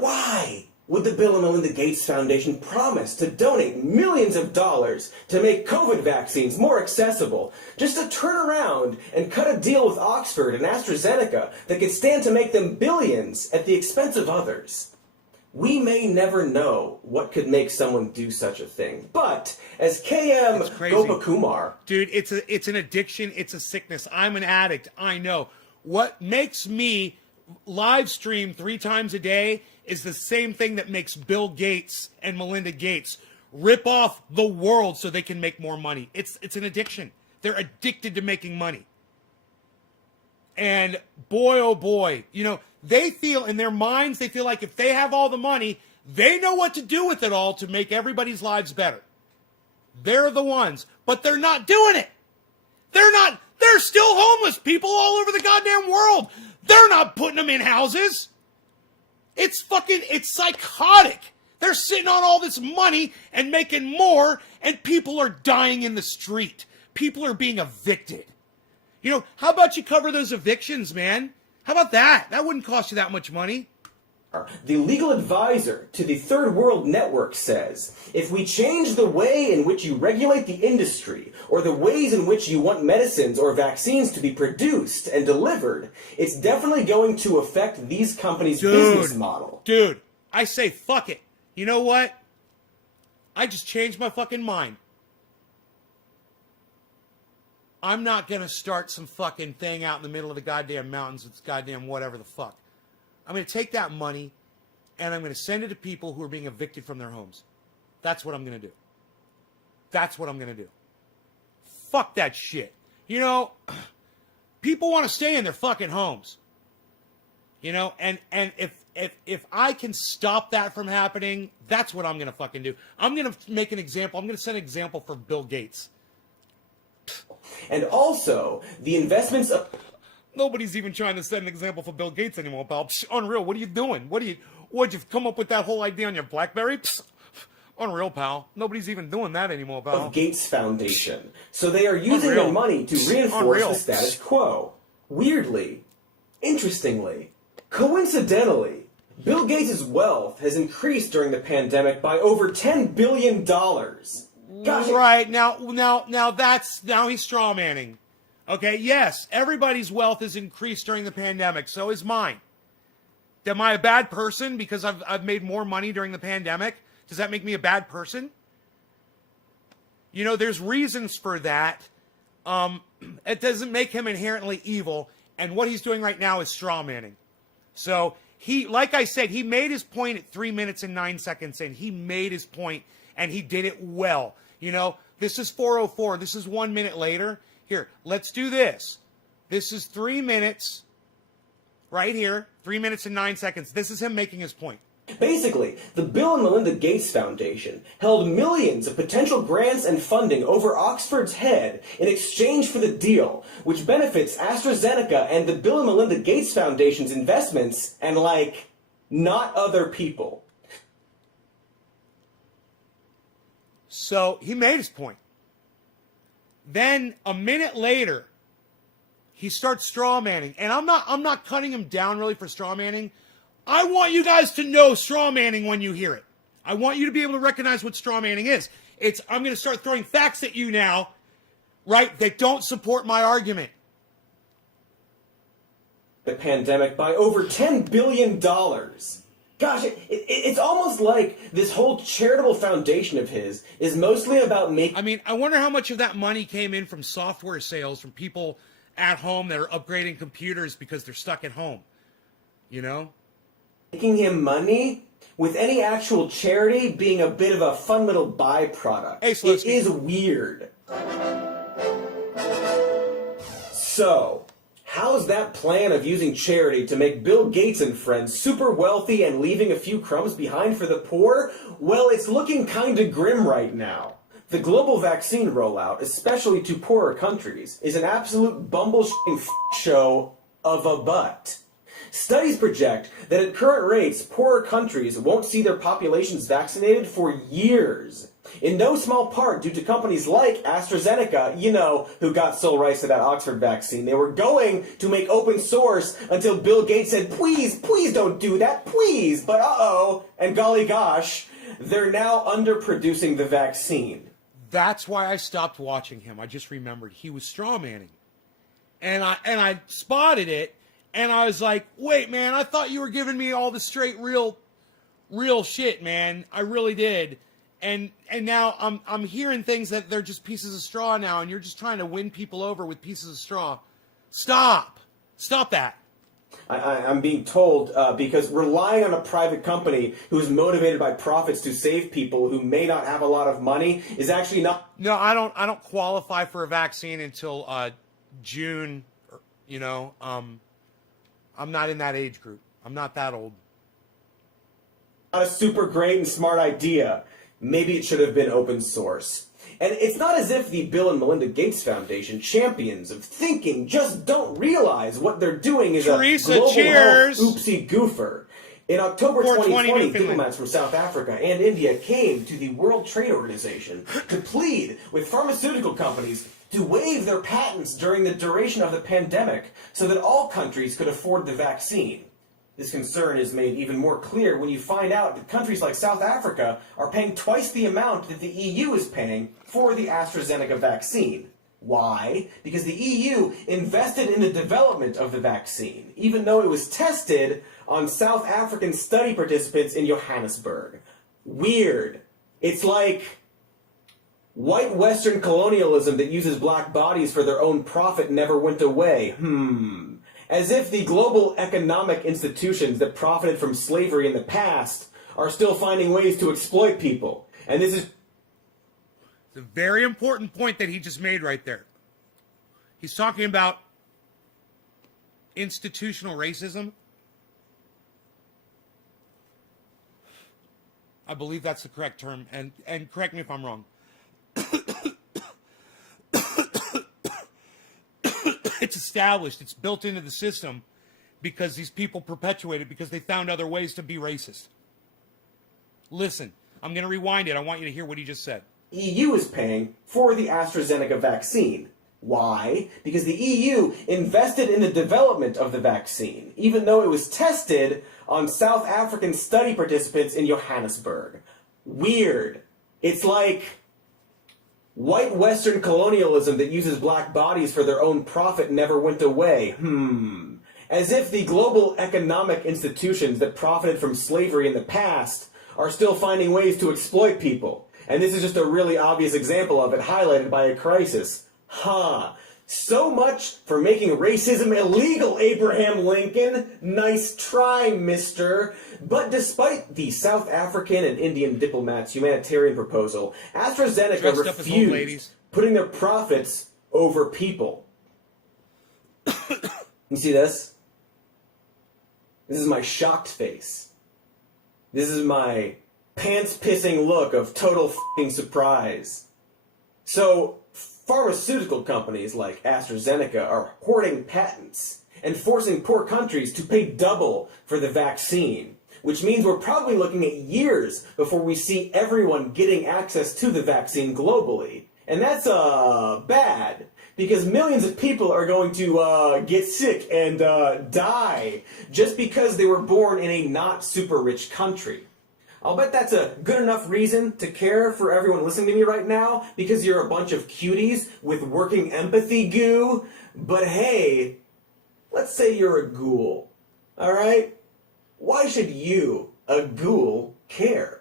why? Would the Bill and Melinda Gates Foundation promise to donate millions of dollars to make COVID vaccines more accessible, just to turn around and cut a deal with Oxford and AstraZeneca that could stand to make them billions at the expense of others? We may never know what could make someone do such a thing, but as KM Gopakumar... Dude, it's an addiction, it's a sickness. I'm an addict, I know. What makes me live stream 3 times a day is the same thing that makes Bill Gates and Melinda Gates rip off the world so they can make more money. It's an addiction. They're addicted to making money. And boy, oh boy, you know, they feel in their minds, they feel like if they have all the money, they know what to do with it all to make everybody's lives better. They're the ones, but they're not doing it. They're still homeless people all over the goddamn world. They're not putting them in houses. It's psychotic. They're sitting on all this money and making more, and people are dying in the street. People are being evicted. You know, how about you cover those evictions, man? How about that? That wouldn't cost you that much money. The legal advisor to the Third World Network says, if we change the way in which you regulate the industry, or the ways in which you want medicines or vaccines to be produced and delivered, it's definitely going to affect these companies' business model. Dude, I say fuck it. You know what? I just changed my fucking mind. I'm not going to start some fucking thing out in the middle of the goddamn mountains with goddamn whatever the fuck. I'm going to take that money and I'm going to send it to people who are being evicted from their homes. That's what I'm going to do. That's what I'm going to do. Fuck that shit. You know, people want to stay in their fucking homes. You know, and if I can stop that from happening, that's what I'm going to fucking do. I'm going to make an example. I'm going to set an example for Bill Gates. And also, the investments of... Nobody's even trying to set an example for Bill Gates anymore, pal. Psh, unreal. What are you doing? What'd you come up with that whole idea on your BlackBerry? Psh, unreal, pal. Nobody's even doing that anymore, pal. Of Gates Foundation. So they are using their money to reinforce the status quo. Weirdly, interestingly, coincidentally, Bill Gates' wealth has increased during the pandemic by over $10 billion. Gosh, right, now he's strawmanning. Okay, yes, everybody's wealth has increased during the pandemic, so is mine. Am I a bad person because I've made more money during the pandemic? Does that make me a bad person? You know, there's reasons for that. It doesn't make him inherently evil, and what he's doing right now is strawmanning. So, like I said, he made his point at 3 minutes and 9 seconds in. He made his point, and he did it well. You know, this is 4:04. This is 1 minute later. Here, let's do this. This is 3 minutes, right here, 3 minutes and 9 seconds. This is him making his point. Basically, the Bill and Melinda Gates Foundation held millions of potential grants and funding over Oxford's head in exchange for the deal, which benefits AstraZeneca and the Bill and Melinda Gates Foundation's investments and, like, not other people. So, he made his point. Then, a minute later, he starts strawmanning. And I'm not cutting him down really for strawmanning. I want you guys to know strawmanning when you hear it. I want you to be able to recognize what strawmanning is. I'm going to start throwing facts at you now, right, that don't support my argument. The pandemic by over $10 billion. Gosh, it's almost like this whole charitable foundation of his is mostly about making... I mean, I wonder how much of that money came in from software sales, from people at home that are upgrading computers because they're stuck at home. You know? Making him money with any actual charity being a bit of a fun little byproduct. Hey, it is weird. So, how's that plan of using charity to make Bill Gates and friends super wealthy and leaving a few crumbs behind for the poor? Well, it's looking kinda grim right now. The global vaccine rollout, especially to poorer countries, is an absolute bumble show of a butt. Studies project that at current rates, poorer countries won't see their populations vaccinated for years. In no small part due to companies like AstraZeneca, you know, who got sole rights to that Oxford vaccine. They were going to make open source until Bill Gates said, please, please don't do that, please. But uh-oh, and golly gosh, they're now underproducing the vaccine. That's why I stopped watching him. I just remembered he was strawmanning. And I spotted it, and I was like, wait, man, I thought you were giving me all the straight, real shit, man. I really did. And now I'm hearing things that they're just pieces of straw now, and you're just trying to win people over with pieces of straw. Stop that. I'm being told because relying on a private company who's motivated by profits to save people who may not have a lot of money is actually not. No, I don't qualify for a vaccine until June. You know, I'm not in that age group. I'm not that old. Not a super great and smart idea. Maybe it should have been open source. And it's not as if the Bill and Melinda Gates Foundation, champions of thinking, just don't realize what they're doing is Teresa, a global cheers. health oopsie goofer. In October 2020, diplomats from South Africa and India came to the World Trade Organization to plead with pharmaceutical companies to waive their patents during the duration of the pandemic so that all countries could afford the vaccine. This concern is made even more clear when you find out that countries like South Africa are paying twice the amount that the EU is paying for the AstraZeneca vaccine. Why? Because the EU invested in the development of the vaccine, even though it was tested on South African study participants in Johannesburg. Weird. It's like white Western colonialism that uses black bodies for their own profit never went away. As if the global economic institutions that profited from slavery in the past are still finding ways to exploit people. And this is a very important point that he just made right there. He's talking about institutional racism. I believe that's the correct term, and correct me if I'm wrong. It's established. It's built into the system because these people perpetuate it because they found other ways to be racist. Listen, I'm going to rewind it. I want you to hear what he just said. EU is paying for the AstraZeneca vaccine. Why? Because the EU invested in the development of the vaccine, even though it was tested on South African study participants in Johannesburg. Weird. It's like white Western colonialism that uses black bodies for their own profit never went away. As if the global economic institutions that profited from slavery in the past are still finding ways to exploit people. And this is just a really obvious example of it, highlighted by a crisis. So much for making racism illegal, Abraham Lincoln. Nice try, mister. But despite the South African and Indian diplomats' humanitarian proposal, AstraZeneca refused putting their profits over people. You see this? This is my shocked face. This is my pants-pissing look of total f***ing surprise. So, pharmaceutical companies like AstraZeneca are hoarding patents and forcing poor countries to pay double for the vaccine, which means we're probably looking at years before we see everyone getting access to the vaccine globally. And that's bad, because millions of people are going to get sick and die just because they were born in a not super rich country. I'll bet that's a good enough reason to care for everyone listening to me right now, because you're a bunch of cuties with working empathy goo. But hey, let's say you're a ghoul, alright? Why should you, a ghoul, care?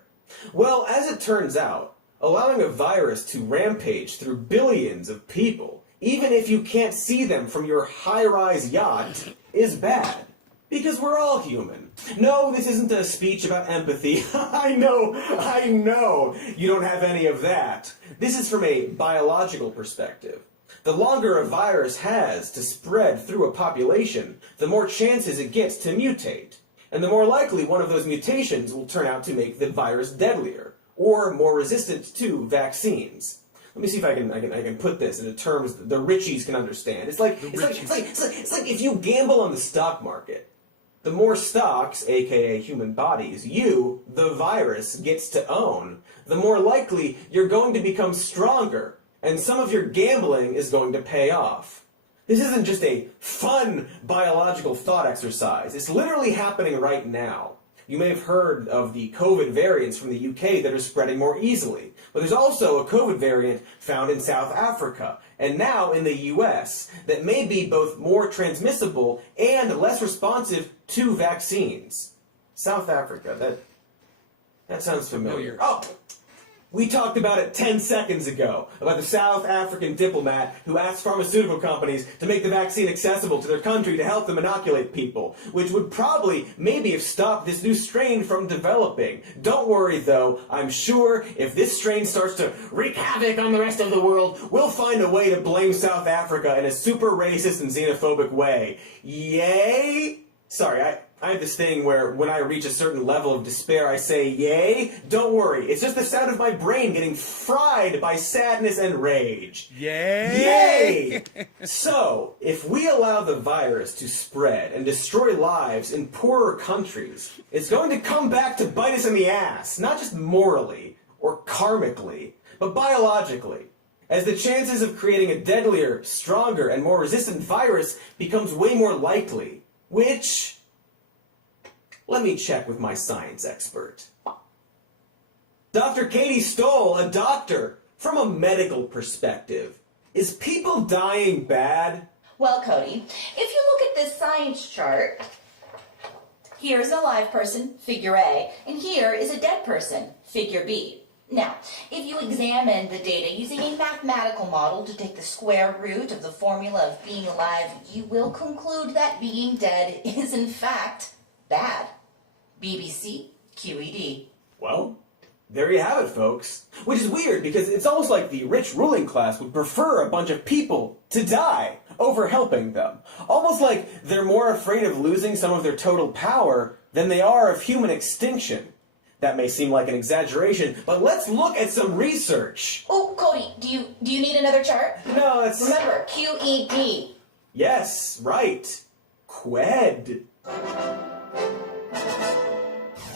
Well, as it turns out, allowing a virus to rampage through billions of people, even if you can't see them from your high-rise yacht, is bad. Because we're all human. No, this isn't a speech about empathy. I know, you don't have any of that. This is from a biological perspective. The longer a virus has to spread through a population, the more chances it gets to mutate. And the more likely one of those mutations will turn out to make the virus deadlier, or more resistant to vaccines. Let me see if I can put this into terms the richies can understand. It's like if you gamble on the stock market. the more stocks, aka human bodies, you, the virus, gets to own, the more likely you're going to become stronger, and some of your gambling is going to pay off. This isn't just a fun biological thought exercise. It's literally happening right now. You may have heard of the COVID variants from the UK that are spreading more easily, but there's also a COVID variant found in South Africa, and now in the US, that may be both more transmissible and less responsive to vaccines. South Africa, that sounds familiar. Oh! We talked about it 10 seconds ago, about the South African diplomat who asked pharmaceutical companies to make the vaccine accessible to their country to help them inoculate people, which would probably maybe have stopped this new strain from developing. Don't worry though, I'm sure if this strain starts to wreak havoc on the rest of the world, we'll find a way to blame South Africa in a super racist and xenophobic way. Yay? Sorry, I have this thing where when I reach a certain level of despair, I say, yay? Don't worry, it's just the sound of my brain getting fried by sadness and rage. Yay! Yay! So, if we allow the virus to spread and destroy lives in poorer countries, it's going to come back to bite us in the ass, not just morally or karmically, but biologically. As the chances of creating a deadlier, stronger, and more resistant virus becomes way more likely. Which, let me check with my science expert. Dr. Katie Stoll, a doctor, from a medical perspective, is people dying bad? Well, Cody, if you look at this science chart, here's a live person, figure A, and here is a dead person, figure B. Now, if you examine the data using a mathematical model to take the square root of the formula of being alive, you will conclude that being dead is in fact bad. BBC QED. Well, there you have it, folks. Which is weird because it's almost like the rich ruling class would prefer a bunch of people to die over helping them. Almost like they're more afraid of losing some of their total power than they are of human extinction. That may seem like an exaggeration, but let's look at some research. Oh, Cody, do you need another chart? No, it's... Remember, QED. Yes, right. QUED.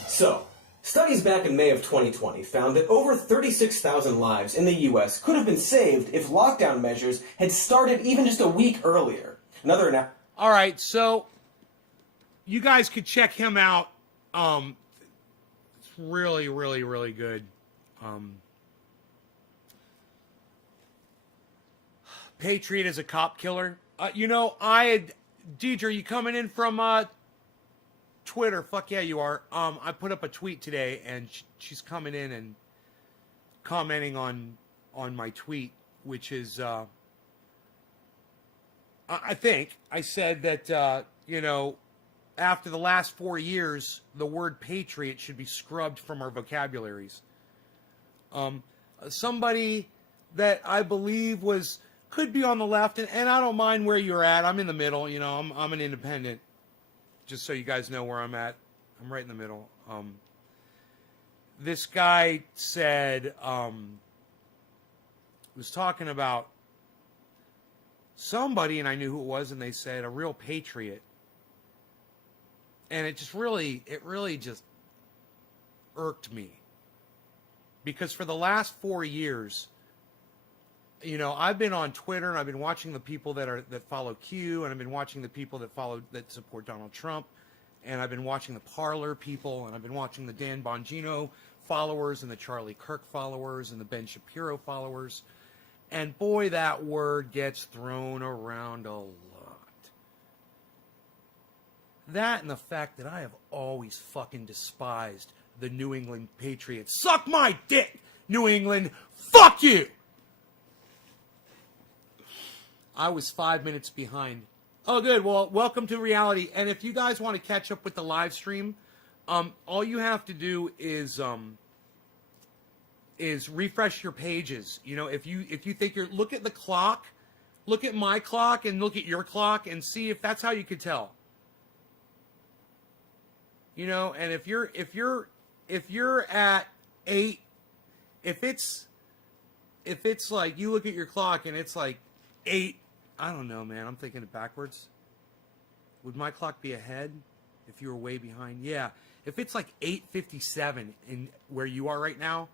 So, studies back in May of 2020 found that over 36,000 lives in the US could have been saved if lockdown measures had started even just a week earlier. All right, so you guys could check him out. It's really, really, really good. Patriot is a cop killer. Deidre, you coming in from Twitter? Fuck yeah, you are. I put up a tweet today, and she's coming in and commenting on my tweet, which is, I think I said that, after the last 4 years, the word patriot should be scrubbed from our vocabularies. Somebody that I believe could be on the left, and I don't mind where you're at. I'm in the middle, I'm an independent. Just so you guys know where I'm at. I'm right in the middle. This guy said, was talking about somebody, and I knew who it was, and they said, a real patriot. And it really just irked me. Because for the last 4 years, I've been on Twitter and I've been watching the people that follow Q, and I've been watching the people that support Donald Trump, and I've been watching the Parler people, and I've been watching the Dan Bongino followers and the Charlie Kirk followers and the Ben Shapiro followers. And boy, that word gets thrown around a lot. That and the fact that I have always fucking despised the New England Patriots. Suck my dick, New England. Fuck you! I was 5 minutes behind. Oh, good. Well, welcome to reality. And if you guys want to catch up with the live stream, all you have to do is refresh your pages. If you think look at the clock, look at my clock, and look at your clock, and see if that's how you could tell. And if you're at 8, if it's like you look at your clock and it's like 8, I don't know, man. I'm thinking it backwards. Would my clock be ahead? If you were way behind, yeah. If it's like 8:57 in where you are right now,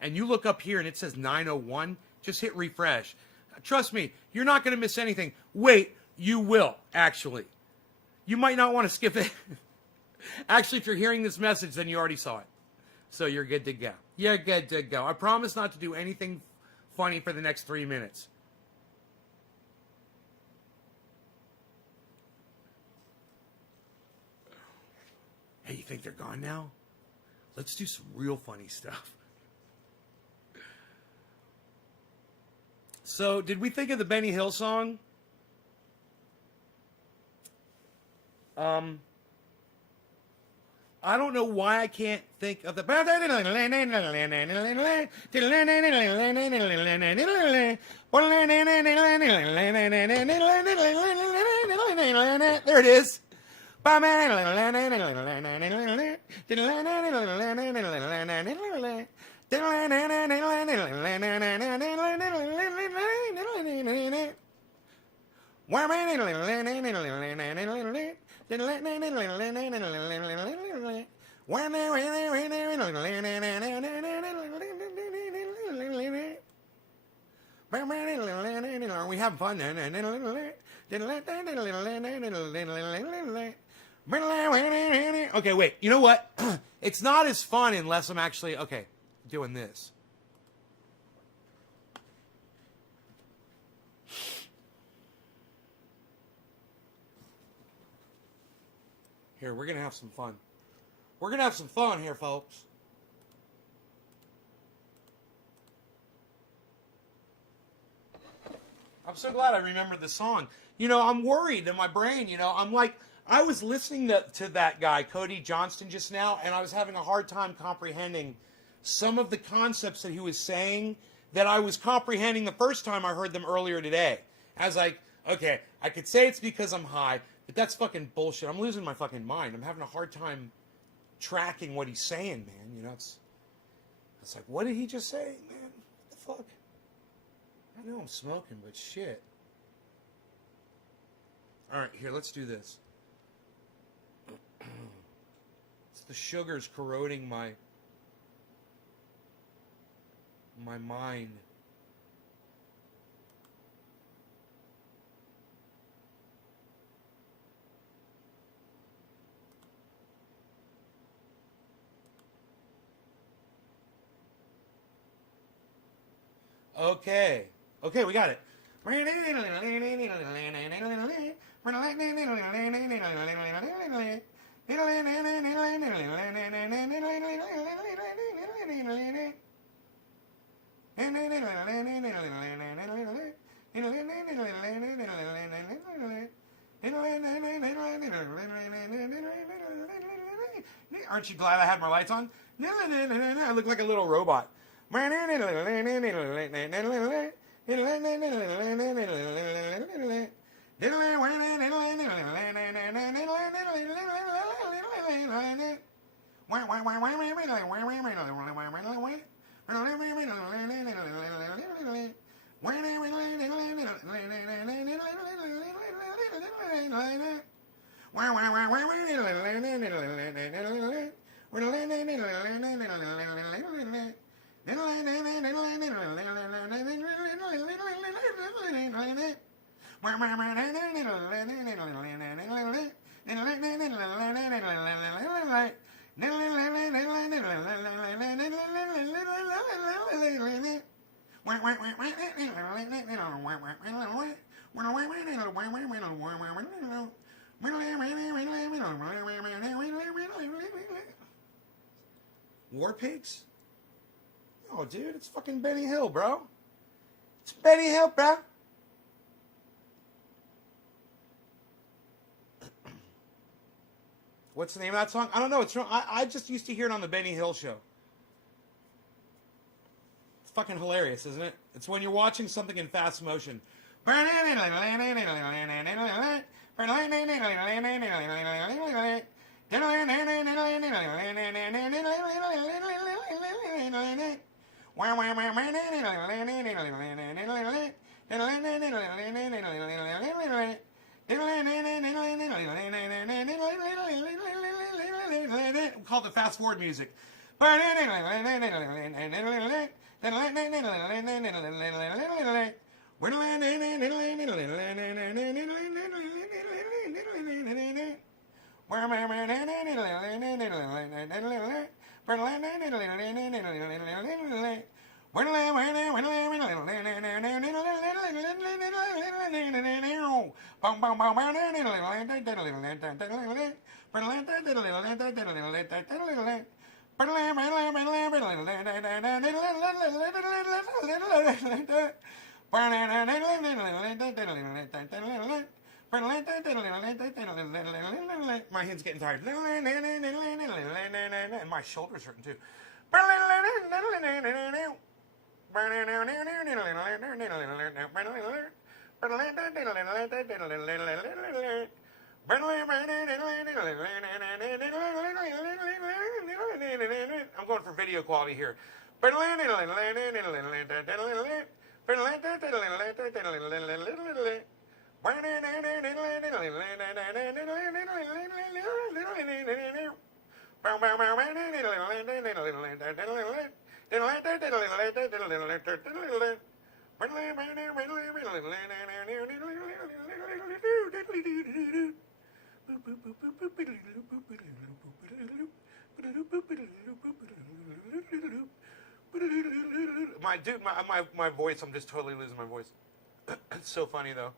and you look up here and it says 9:01, just hit refresh. Trust me, you're not going to miss anything. Wait, you will, actually. You might not want to skip it. Actually, if you're hearing this message, then you already saw it. So you're good to go. You're good to go. I promise not to do anything funny for the next 3 minutes. Hey, you think they're gone now? Let's do some real funny stuff. So, did we think of the Benny Hill song? I don't know why I can't think of the. There it is. We have fun. Okay, wait. You know what? It's not as fun unless I'm actually, okay, doing this. Here, we're going to have some fun. We're going to have some fun here, folks. I'm so glad I remembered the song. You know, I'm worried in my brain, you know. I'm like, I was listening to that guy, Cody Johnston, just now, and I was having a hard time comprehending some of the concepts that he was saying that I was comprehending the first time I heard them earlier today. I was like, okay, I could say it's because I'm high, but that's fucking bullshit. I'm losing my fucking mind. I'm having a hard time tracking what he's saying, man. You know, it's like, what did he just say, man? What the fuck? I know I'm smoking, but shit. All right, here, let's do this. It's the sugars corroding my mind. Okay. Okay, we got it. Aren't you glad I had my lights on? I look like a little robot. War Pigs? Oh, dude, it's fucking Benny Hill, bro. It's Benny Hill, bro. What's the name of that song? I don't know. It's from, I just used to hear it on the Benny Hill show. It's fucking hilarious, isn't it? It's when you're watching something in fast motion. fast forward music. My head's getting tired. And my shoulder's hurting too. I'm going for video quality here. My voice, I'm just totally losing my voice. It's so funny though.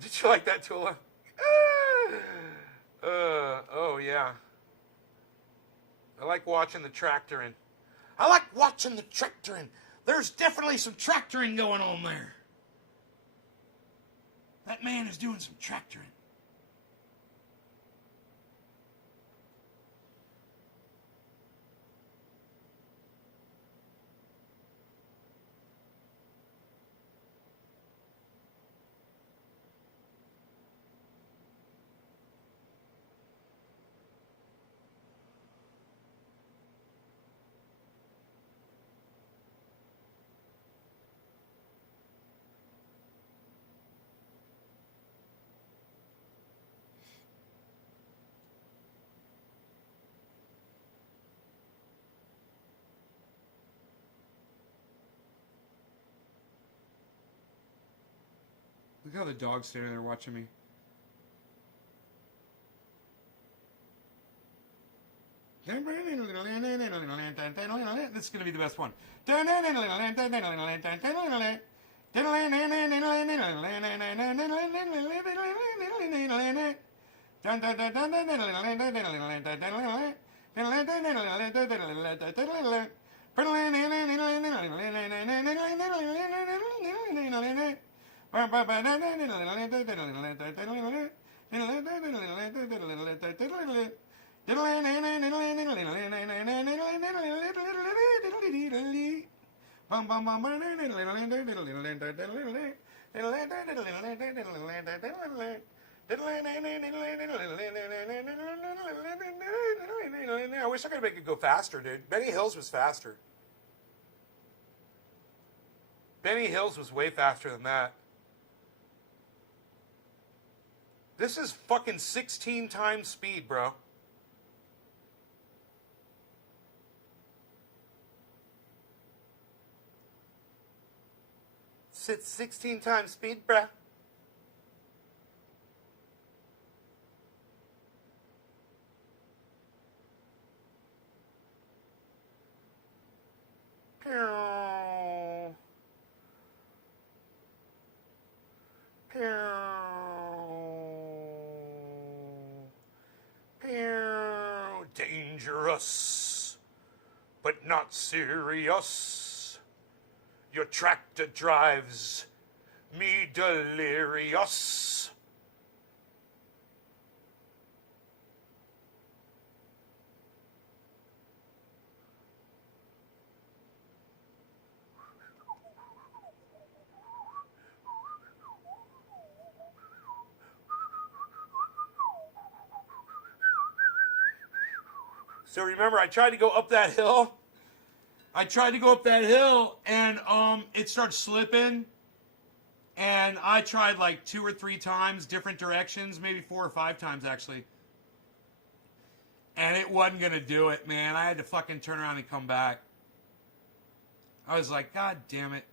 Did you like that, Tula? Oh yeah. I like watching the tractoring. There's definitely some tractoring going on there. That man is doing some tractoring. Look how the dog's standing there watching me. This is going to be the best one. I wish I could make it go faster, dude. Benny Hills was faster. Benny Hills was way faster than that. This is fucking 16 times speed, bro. It's 16 times speed, bruh. Pew. Pew. Pew. Dangerous, but not serious. Your tractor drives me delirious. So remember, I tried to go up that hill. And it started slipping. And I tried like 2 or 3 times, different directions, maybe 4 or 5 times actually. And it wasn't going to do it, man. I had to fucking turn around and come back. I was like, God damn it.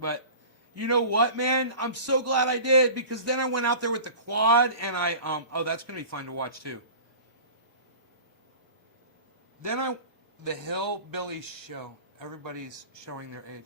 But you know what, man? I'm so glad I did, because then I went out there with the quad and oh, that's going to be fun to watch too. Then the Hillbilly Show. Everybody's showing their age.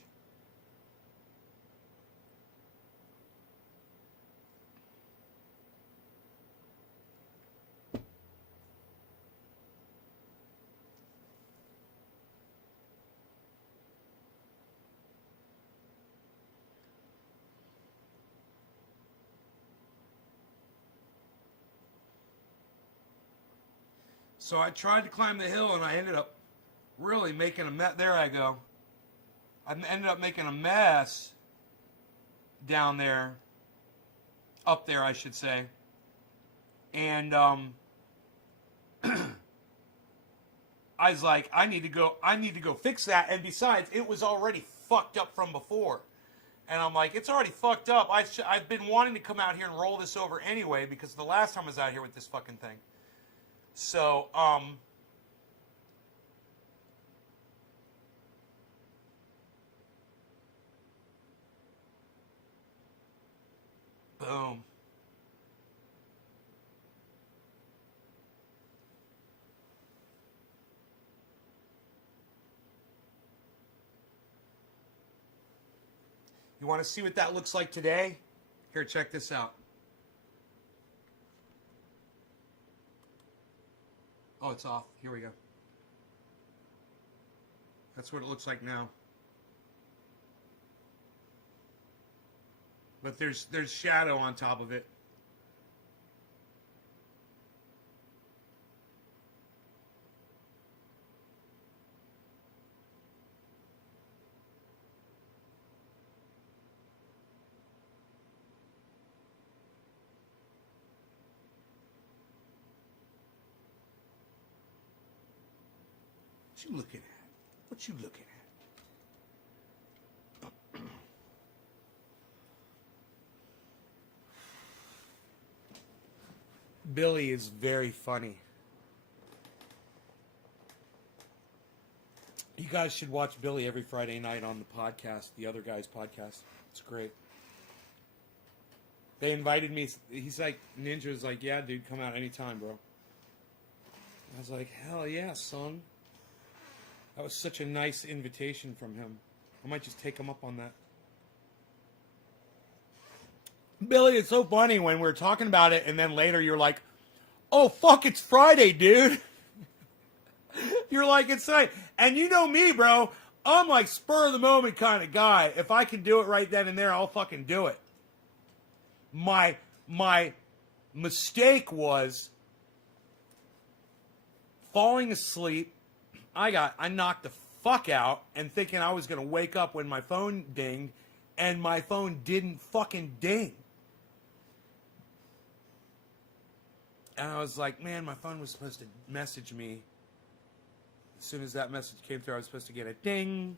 So I tried to climb the hill, and I ended up really making a mess. There I go. I ended up making a mess down there. Up there, I should say. And I was like, I need to go fix that. And besides, it was already fucked up from before. And I'm like, it's already fucked up. I've been wanting to come out here and roll this over anyway, because the last time I was out here with this fucking thing. So, boom. You want to see what that looks like today? Here, check this out. Oh, it's off. Here we go. That's what it looks like now. But there's shadow on top of it. What you looking at? What you looking at? Billy is very funny. You guys should watch Billy every Friday night on the podcast, the other guy's podcast. It's great. They invited me. He's like, Ninja's like, yeah, dude, come out anytime, bro. I was like, hell yeah, son. That was such a nice invitation from him. I might just take him up on that. Billy, it's so funny when we're talking about it and then later you're like, oh, fuck, it's Friday, dude. You're like, it's tonight. And you know me, bro. I'm like spur of the moment kind of guy. If I can do it right then and there, I'll fucking do it. My mistake was falling asleep. I knocked the fuck out and thinking I was going to wake up when my phone dinged, and my phone didn't fucking ding. And I was like, man, my phone was supposed to message me. As soon as that message came through, I was supposed to get a ding.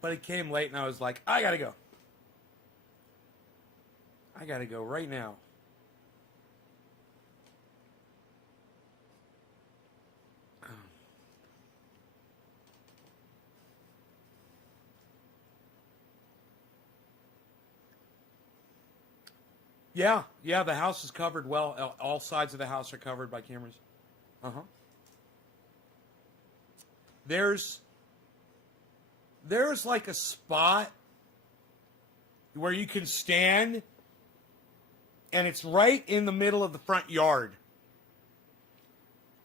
But it came late, and I was like, I gotta go. I gotta go right now. Yeah, the house is covered well. All sides of the house are covered by cameras. Uh-huh. There's like a spot where you can stand, and it's right in the middle of the front yard.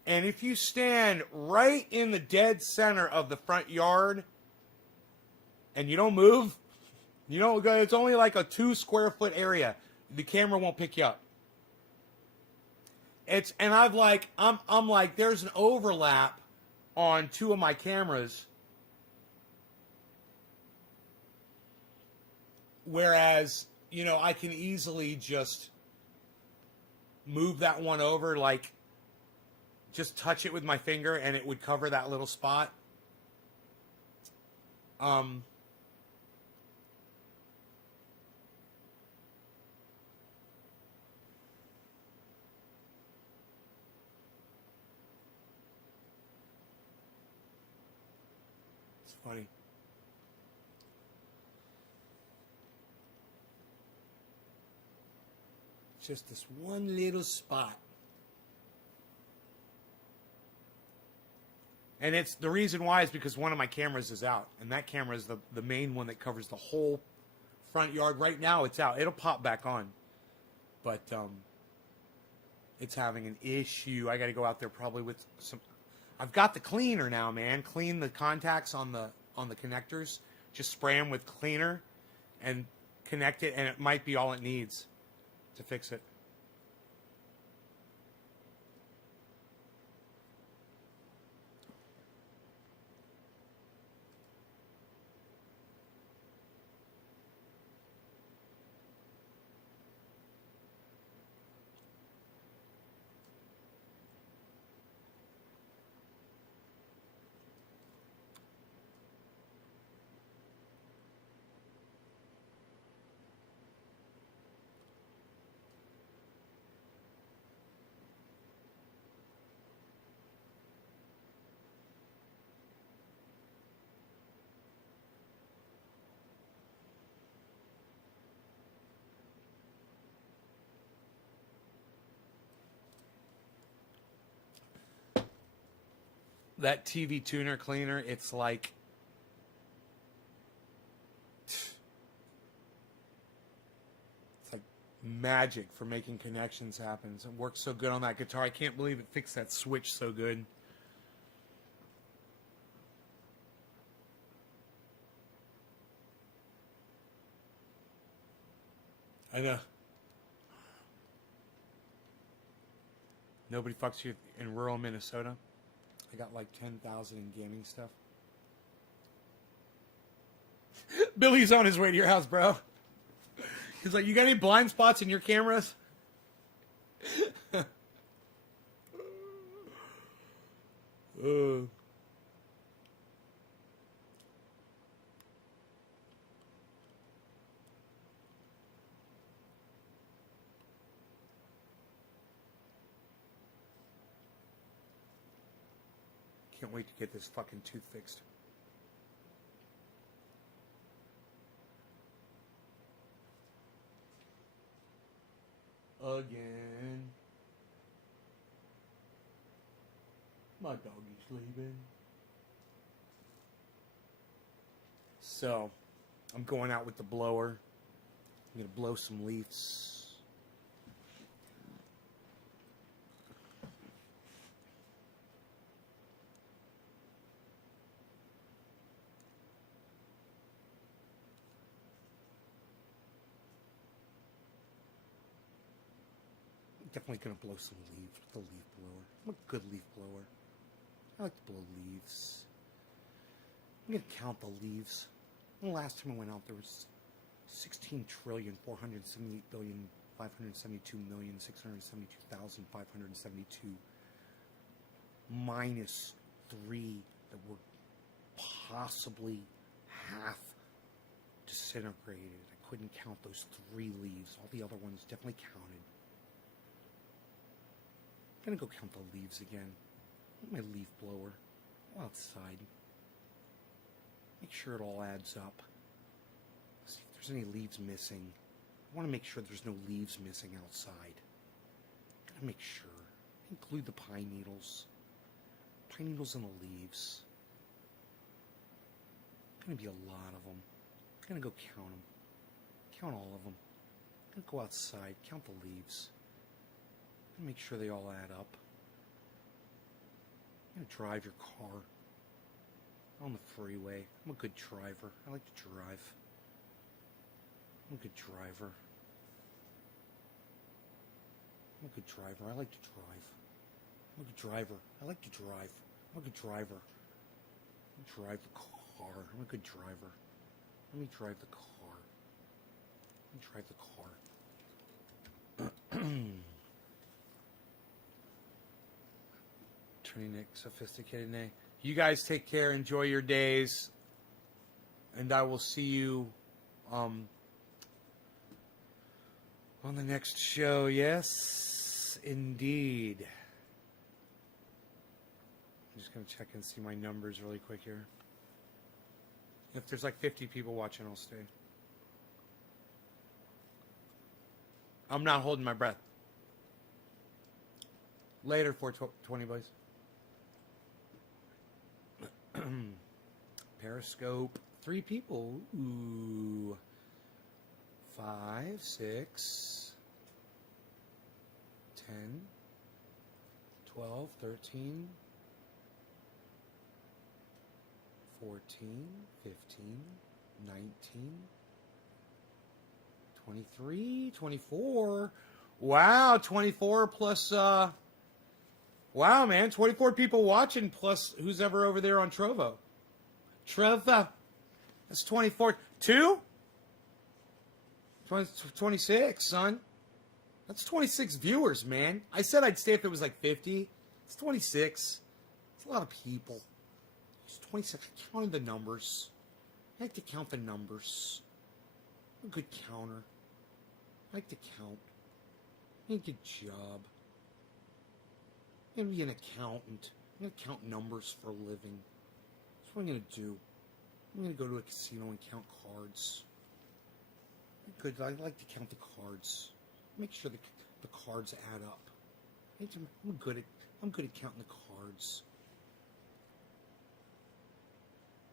And if you stand right in the dead center of the front yard and you don't move, you don't go, it's only like a 2 square foot area. The camera won't pick you up. I'm like, there's an overlap on 2 of my cameras. Whereas, I can easily just move that one over, like, just touch it with my finger and it would cover that little spot. Um, it's funny. Just this one little spot. And it's the reason why is because one of my cameras is out. And that camera is the main one that covers the whole front yard. Right now it's out. It'll pop back on. But it's having an issue. I got to go out there probably with some. I've got the cleaner now, man. Clean the contacts on the connectors. Just spray them with cleaner and connect it, and it might be all it needs to fix it. That TV tuner cleaner, it's like magic for making connections happen. It works so good on that guitar. I can't believe it fixed that switch so good. I know. Nobody fucks you in rural Minnesota. I got like 10,000 in gaming stuff. Billy's on his way to your house, bro. He's like, you got any blind spots in your cameras? Can't wait to get this fucking tooth fixed. Again. My doggy's leaving. So, I'm going out with the blower. I'm going to blow some leaves. Definitely going to blow some leaves with the leaf blower. I'm a good leaf blower. I like to blow leaves. I'm going to count the leaves. The last time I went out, there was 16,478,572,672,572 minus 3 that were possibly half disintegrated. I couldn't count those 3 leaves. All the other ones definitely counted. I'm gonna go count the leaves again. My leaf blower. Go outside. Make sure it all adds up. See if there's any leaves missing. I want to make sure there's no leaves missing outside. Gotta make sure. Include the pine needles. Pine needles and the leaves. Gonna be a lot of them. Gonna go count them. Count all of them. Gonna go outside. Count the leaves. Make sure they all add up. You're gonna drive your car on the freeway. I'm a good driver. I like to drive. I'm a good driver. I'm a good driver. I like to drive. I'm a good driver. I like to drive. I'm a good driver. I drive the car. I'm a good driver. Let me drive the car. Let me drive the car. Turning Nick, sophisticated Nick. You guys take care. Enjoy your days. And I will see you on the next show. Yes, indeed. I'm just going to check and see my numbers really quick here. If there's like 50 people watching, I'll stay. I'm not holding my breath. Later, 420, boys. Periscope. 3 people. Ooh. 5, 6, 10, 12, 13, 14, 15, 19, 23, 24. Wow, 24 plus, wow, man, 24 people watching plus who's ever over there on Trovo. Trovo. That's 24. 2? 26, son. That's 26 viewers, man. I said I'd stay if it was like 50. It's 26. It's a lot of people. It's 26. I'm counting the numbers. I like to count the numbers. I'm a good counter. I like to count. I need a good job. I'm going to be an accountant. I'm going to count numbers for a living. That's what I'm going to do. I'm going to go to a casino and count cards. Good. I like to count the cards. Make sure the cards add up. I'm good at counting the cards.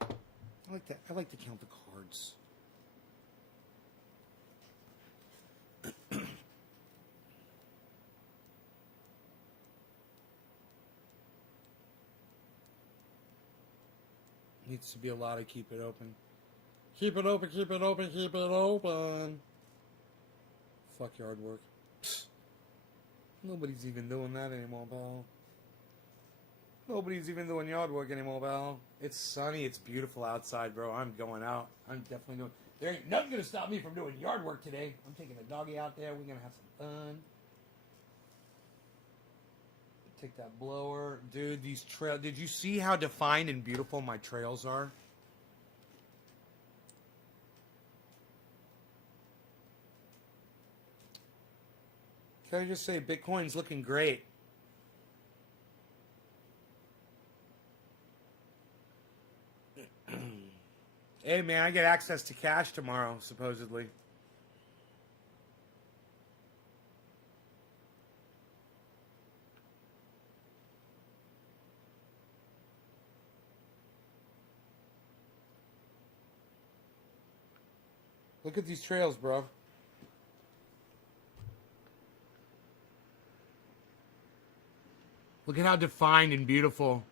I like to count the cards. Needs to be a lot of keep it open. Keep it open, keep it open, keep it open. Fuck yard work. Psst. Nobody's even doing that anymore, pal. Nobody's even doing yard work anymore, pal. It's sunny, it's beautiful outside, bro. I'm going out. I'm definitely doing... There ain't nothing gonna stop me from doing yard work today. I'm taking the doggy out there. We're gonna have some fun. Take that blower. Dude, these trails... Did you see how defined and beautiful my trails are? Can I just say Bitcoin's looking great? Hey, man, I get access to cash tomorrow, supposedly. Look at these trails, bro. Look at how defined and beautiful.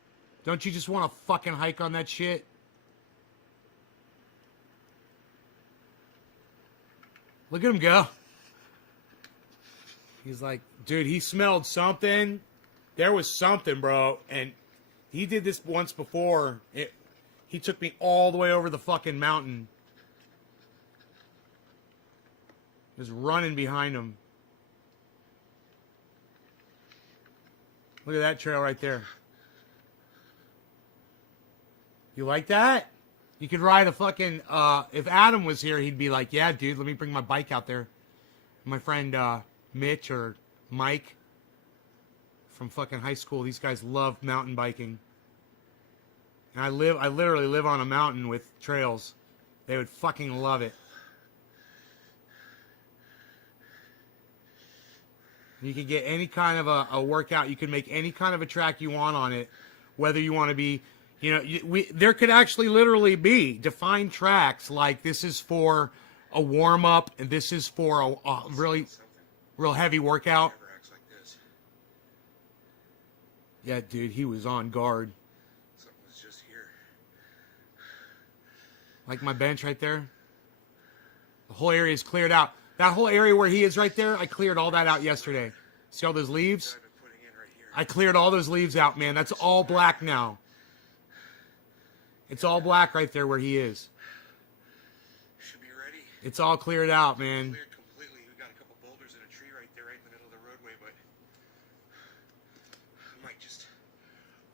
Don't you just want to fucking hike on that shit? Look at him go. He's like, dude, he smelled something. There was something, bro. And he did this once before. He took me all the way over the fucking mountain. Just running behind him. Look at that trail right there. You like that? You could ride a fucking, if Adam was here, he'd be like, yeah, dude, let me bring my bike out there. My friend Mitch or Mike from fucking high school, these guys love mountain biking. And I literally live on a mountain with trails. They would fucking love it. You could get any kind of a workout. You can make any kind of a track you want on it. Whether you want to be, you know, there could actually literally be defined tracks like this is for a warm-up and this is for a really real heavy workout. Yeah, dude, he was on guard. Something was just here. Like my bench right there. The whole area is cleared out. That whole area where he is right there, I cleared all that out yesterday. See all those leaves? I cleared all those leaves out, man. That's all black now. It's all black right there where he is. Should be ready. It's all cleared out, man. Cleared completely. We got a couple boulders and a tree right there, right in the middle of the roadway, but I might just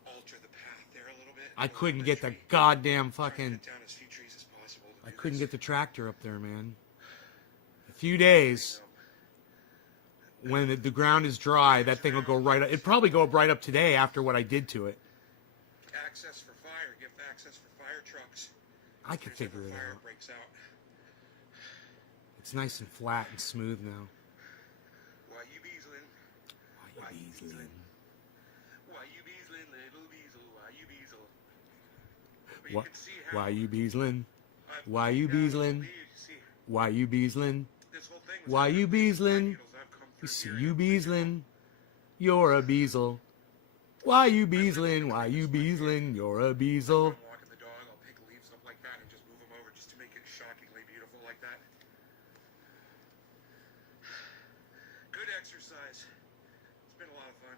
alter the path there a little bit. I couldn't get the goddamn fucking... Cut down as few trees as possible. couldn't get the tractor up there, man. A few days, when the ground is dry, that thing will go right up. It'd probably go up right up today after what I did to it. Access for fire. Give access for fire trucks. I could If figure it fire out. breaks out. It's nice and flat and smooth now. Why you beasling? Why you beasling? Why you beasling, little beasel? Why you beasel? But you What? can see how Why you beasling? I've Why you taken down the beasling? leaves. You see, Why you beasling? this whole thing was Why under you the pine beasling? needles. I've come You through see here you and beasling? You're a beasel. Why you beasling? Why you beasling? You're a beasel. I'm walking the dog. I'll pick leaves up like that and just move them over just to make it shockingly beautiful like that. Good exercise. It's been a lot of fun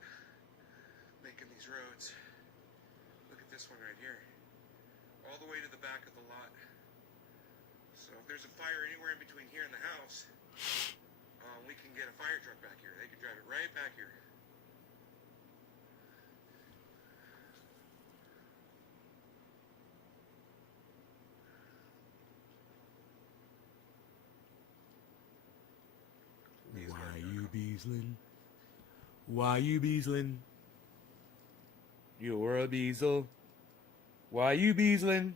making these roads. Look at this one right here. All the way to the back of the lot. So if there's a fire anywhere in between here and the house, we can get a fire truck back here. They can drive it right back here. Why you beasling? Why you beasling? You're a beasel. Why you beasling?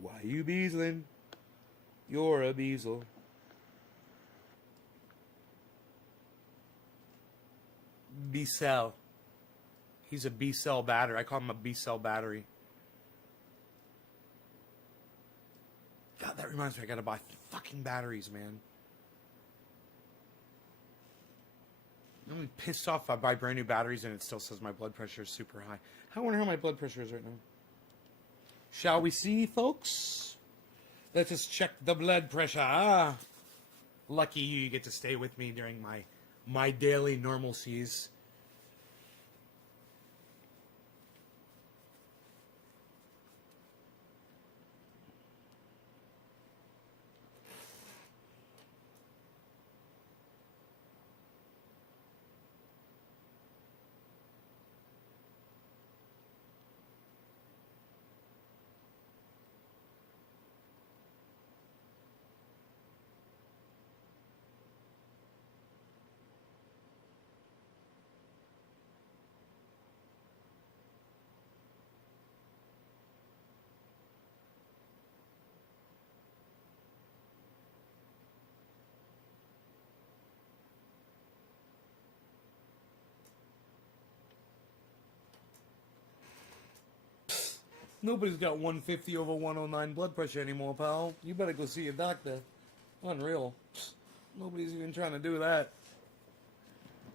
Why you beasling? You're a beasel. B-cell. He's a B-cell battery. I call him a B-cell battery. God, that reminds me, I gotta buy fucking batteries, man. I'm pissed off if I buy brand new batteries and it still says my blood pressure is super high. I wonder how my blood pressure is right now. Shall we see, folks? Let us check the blood pressure. Ah, lucky you, you get to stay with me during my daily normalcies. Nobody's got 150 over 109 blood pressure anymore, pal. You better go see a doctor. Unreal. Nobody's even trying to do that.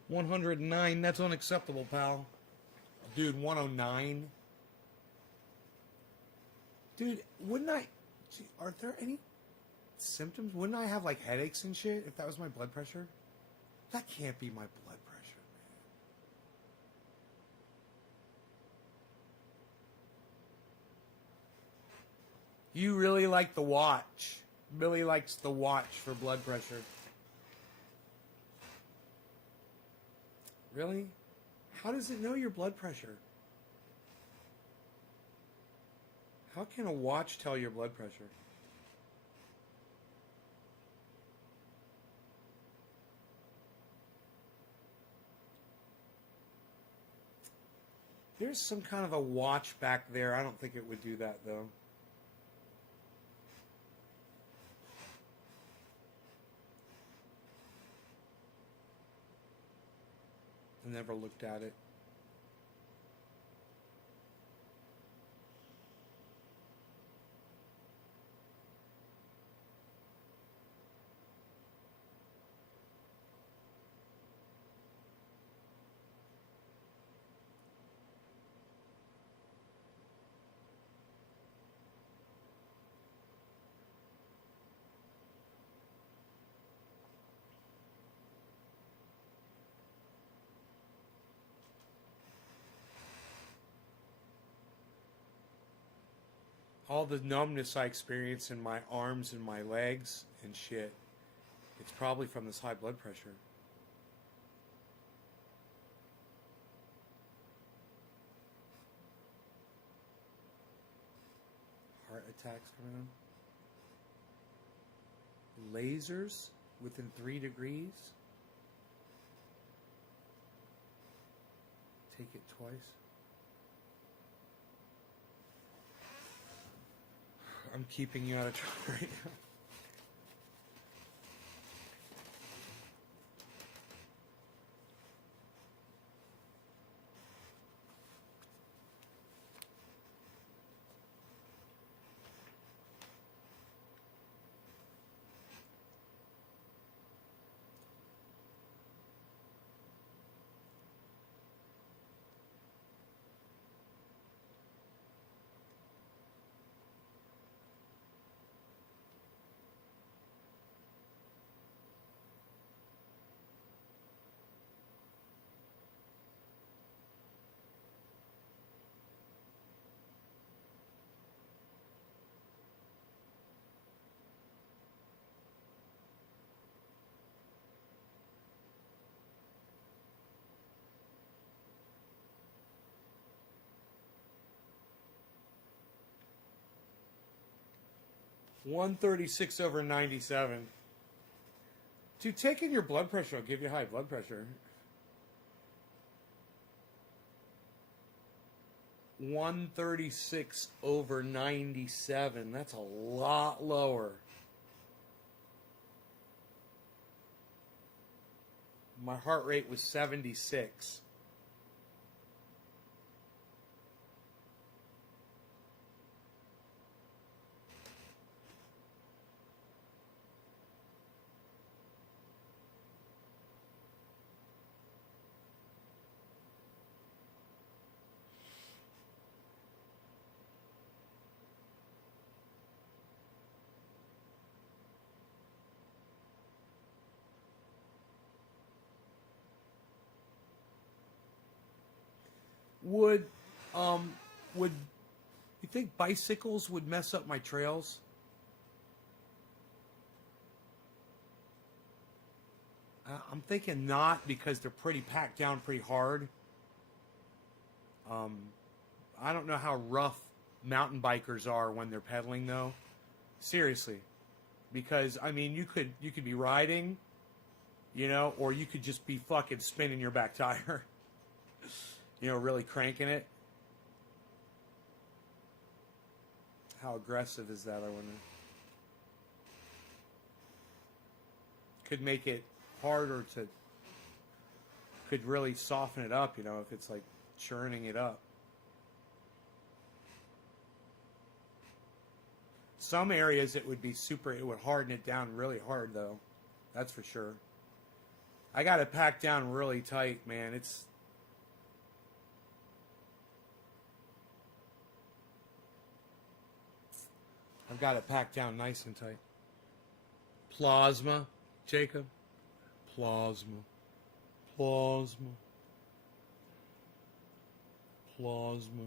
109, that's unacceptable, pal. Dude, 109? Dude, wouldn't I... Gee, are there any symptoms? Wouldn't I have, like, headaches and shit if that was my blood pressure? That can't be my blood pressure, man. You really like the watch. Billy likes the watch for blood pressure. Really? How does it know your blood pressure? How can a watch tell your blood pressure? There's some kind of a watch back there. I don't think it would do that, though. I never looked at it. All the numbness I experience in my arms and my legs and shit, it's probably from this high blood pressure. Heart attacks coming on. lasers within 3 degrees. Take it twice. I'm keeping you out of trouble right now. (136/97). Dude, taking your blood pressure will give you high blood pressure. 136/97. That's a lot lower. My heart rate was 76. Would you think bicycles would mess up my trails? I'm thinking not, because they're pretty packed down pretty hard. I don't know how rough mountain bikers are when they're pedaling though. Seriously. Because I mean you could be riding, you know, or you could just be fucking spinning your back tire. You know, really cranking it. How aggressive is that, I wonder? Could make it harder to... Could really soften it up, you know, if it's like churning it up. Some areas it would be super... It would harden it down really hard, though. That's for sure. I got it packed down really tight, man. It's... I've got it packed down nice and tight. Plasma, Jacob. Plasma. Plasma. Plasma.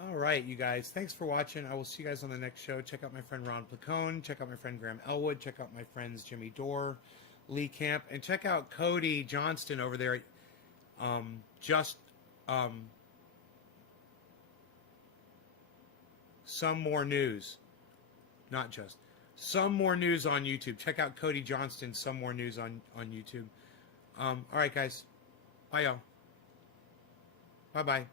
All right, you guys. Thanks for watching. I will see you guys on the next show. Check out my friend Ron Placone. Check out my friend Graham Elwood. Check out my friends Jimmy Dore, Lee Camp, and check out Cody Johnston over there. Some more news, not just some more news on YouTube. Check out Cody Johnston. Some more news on YouTube. All right, guys. Bye, y'all. Bye, bye.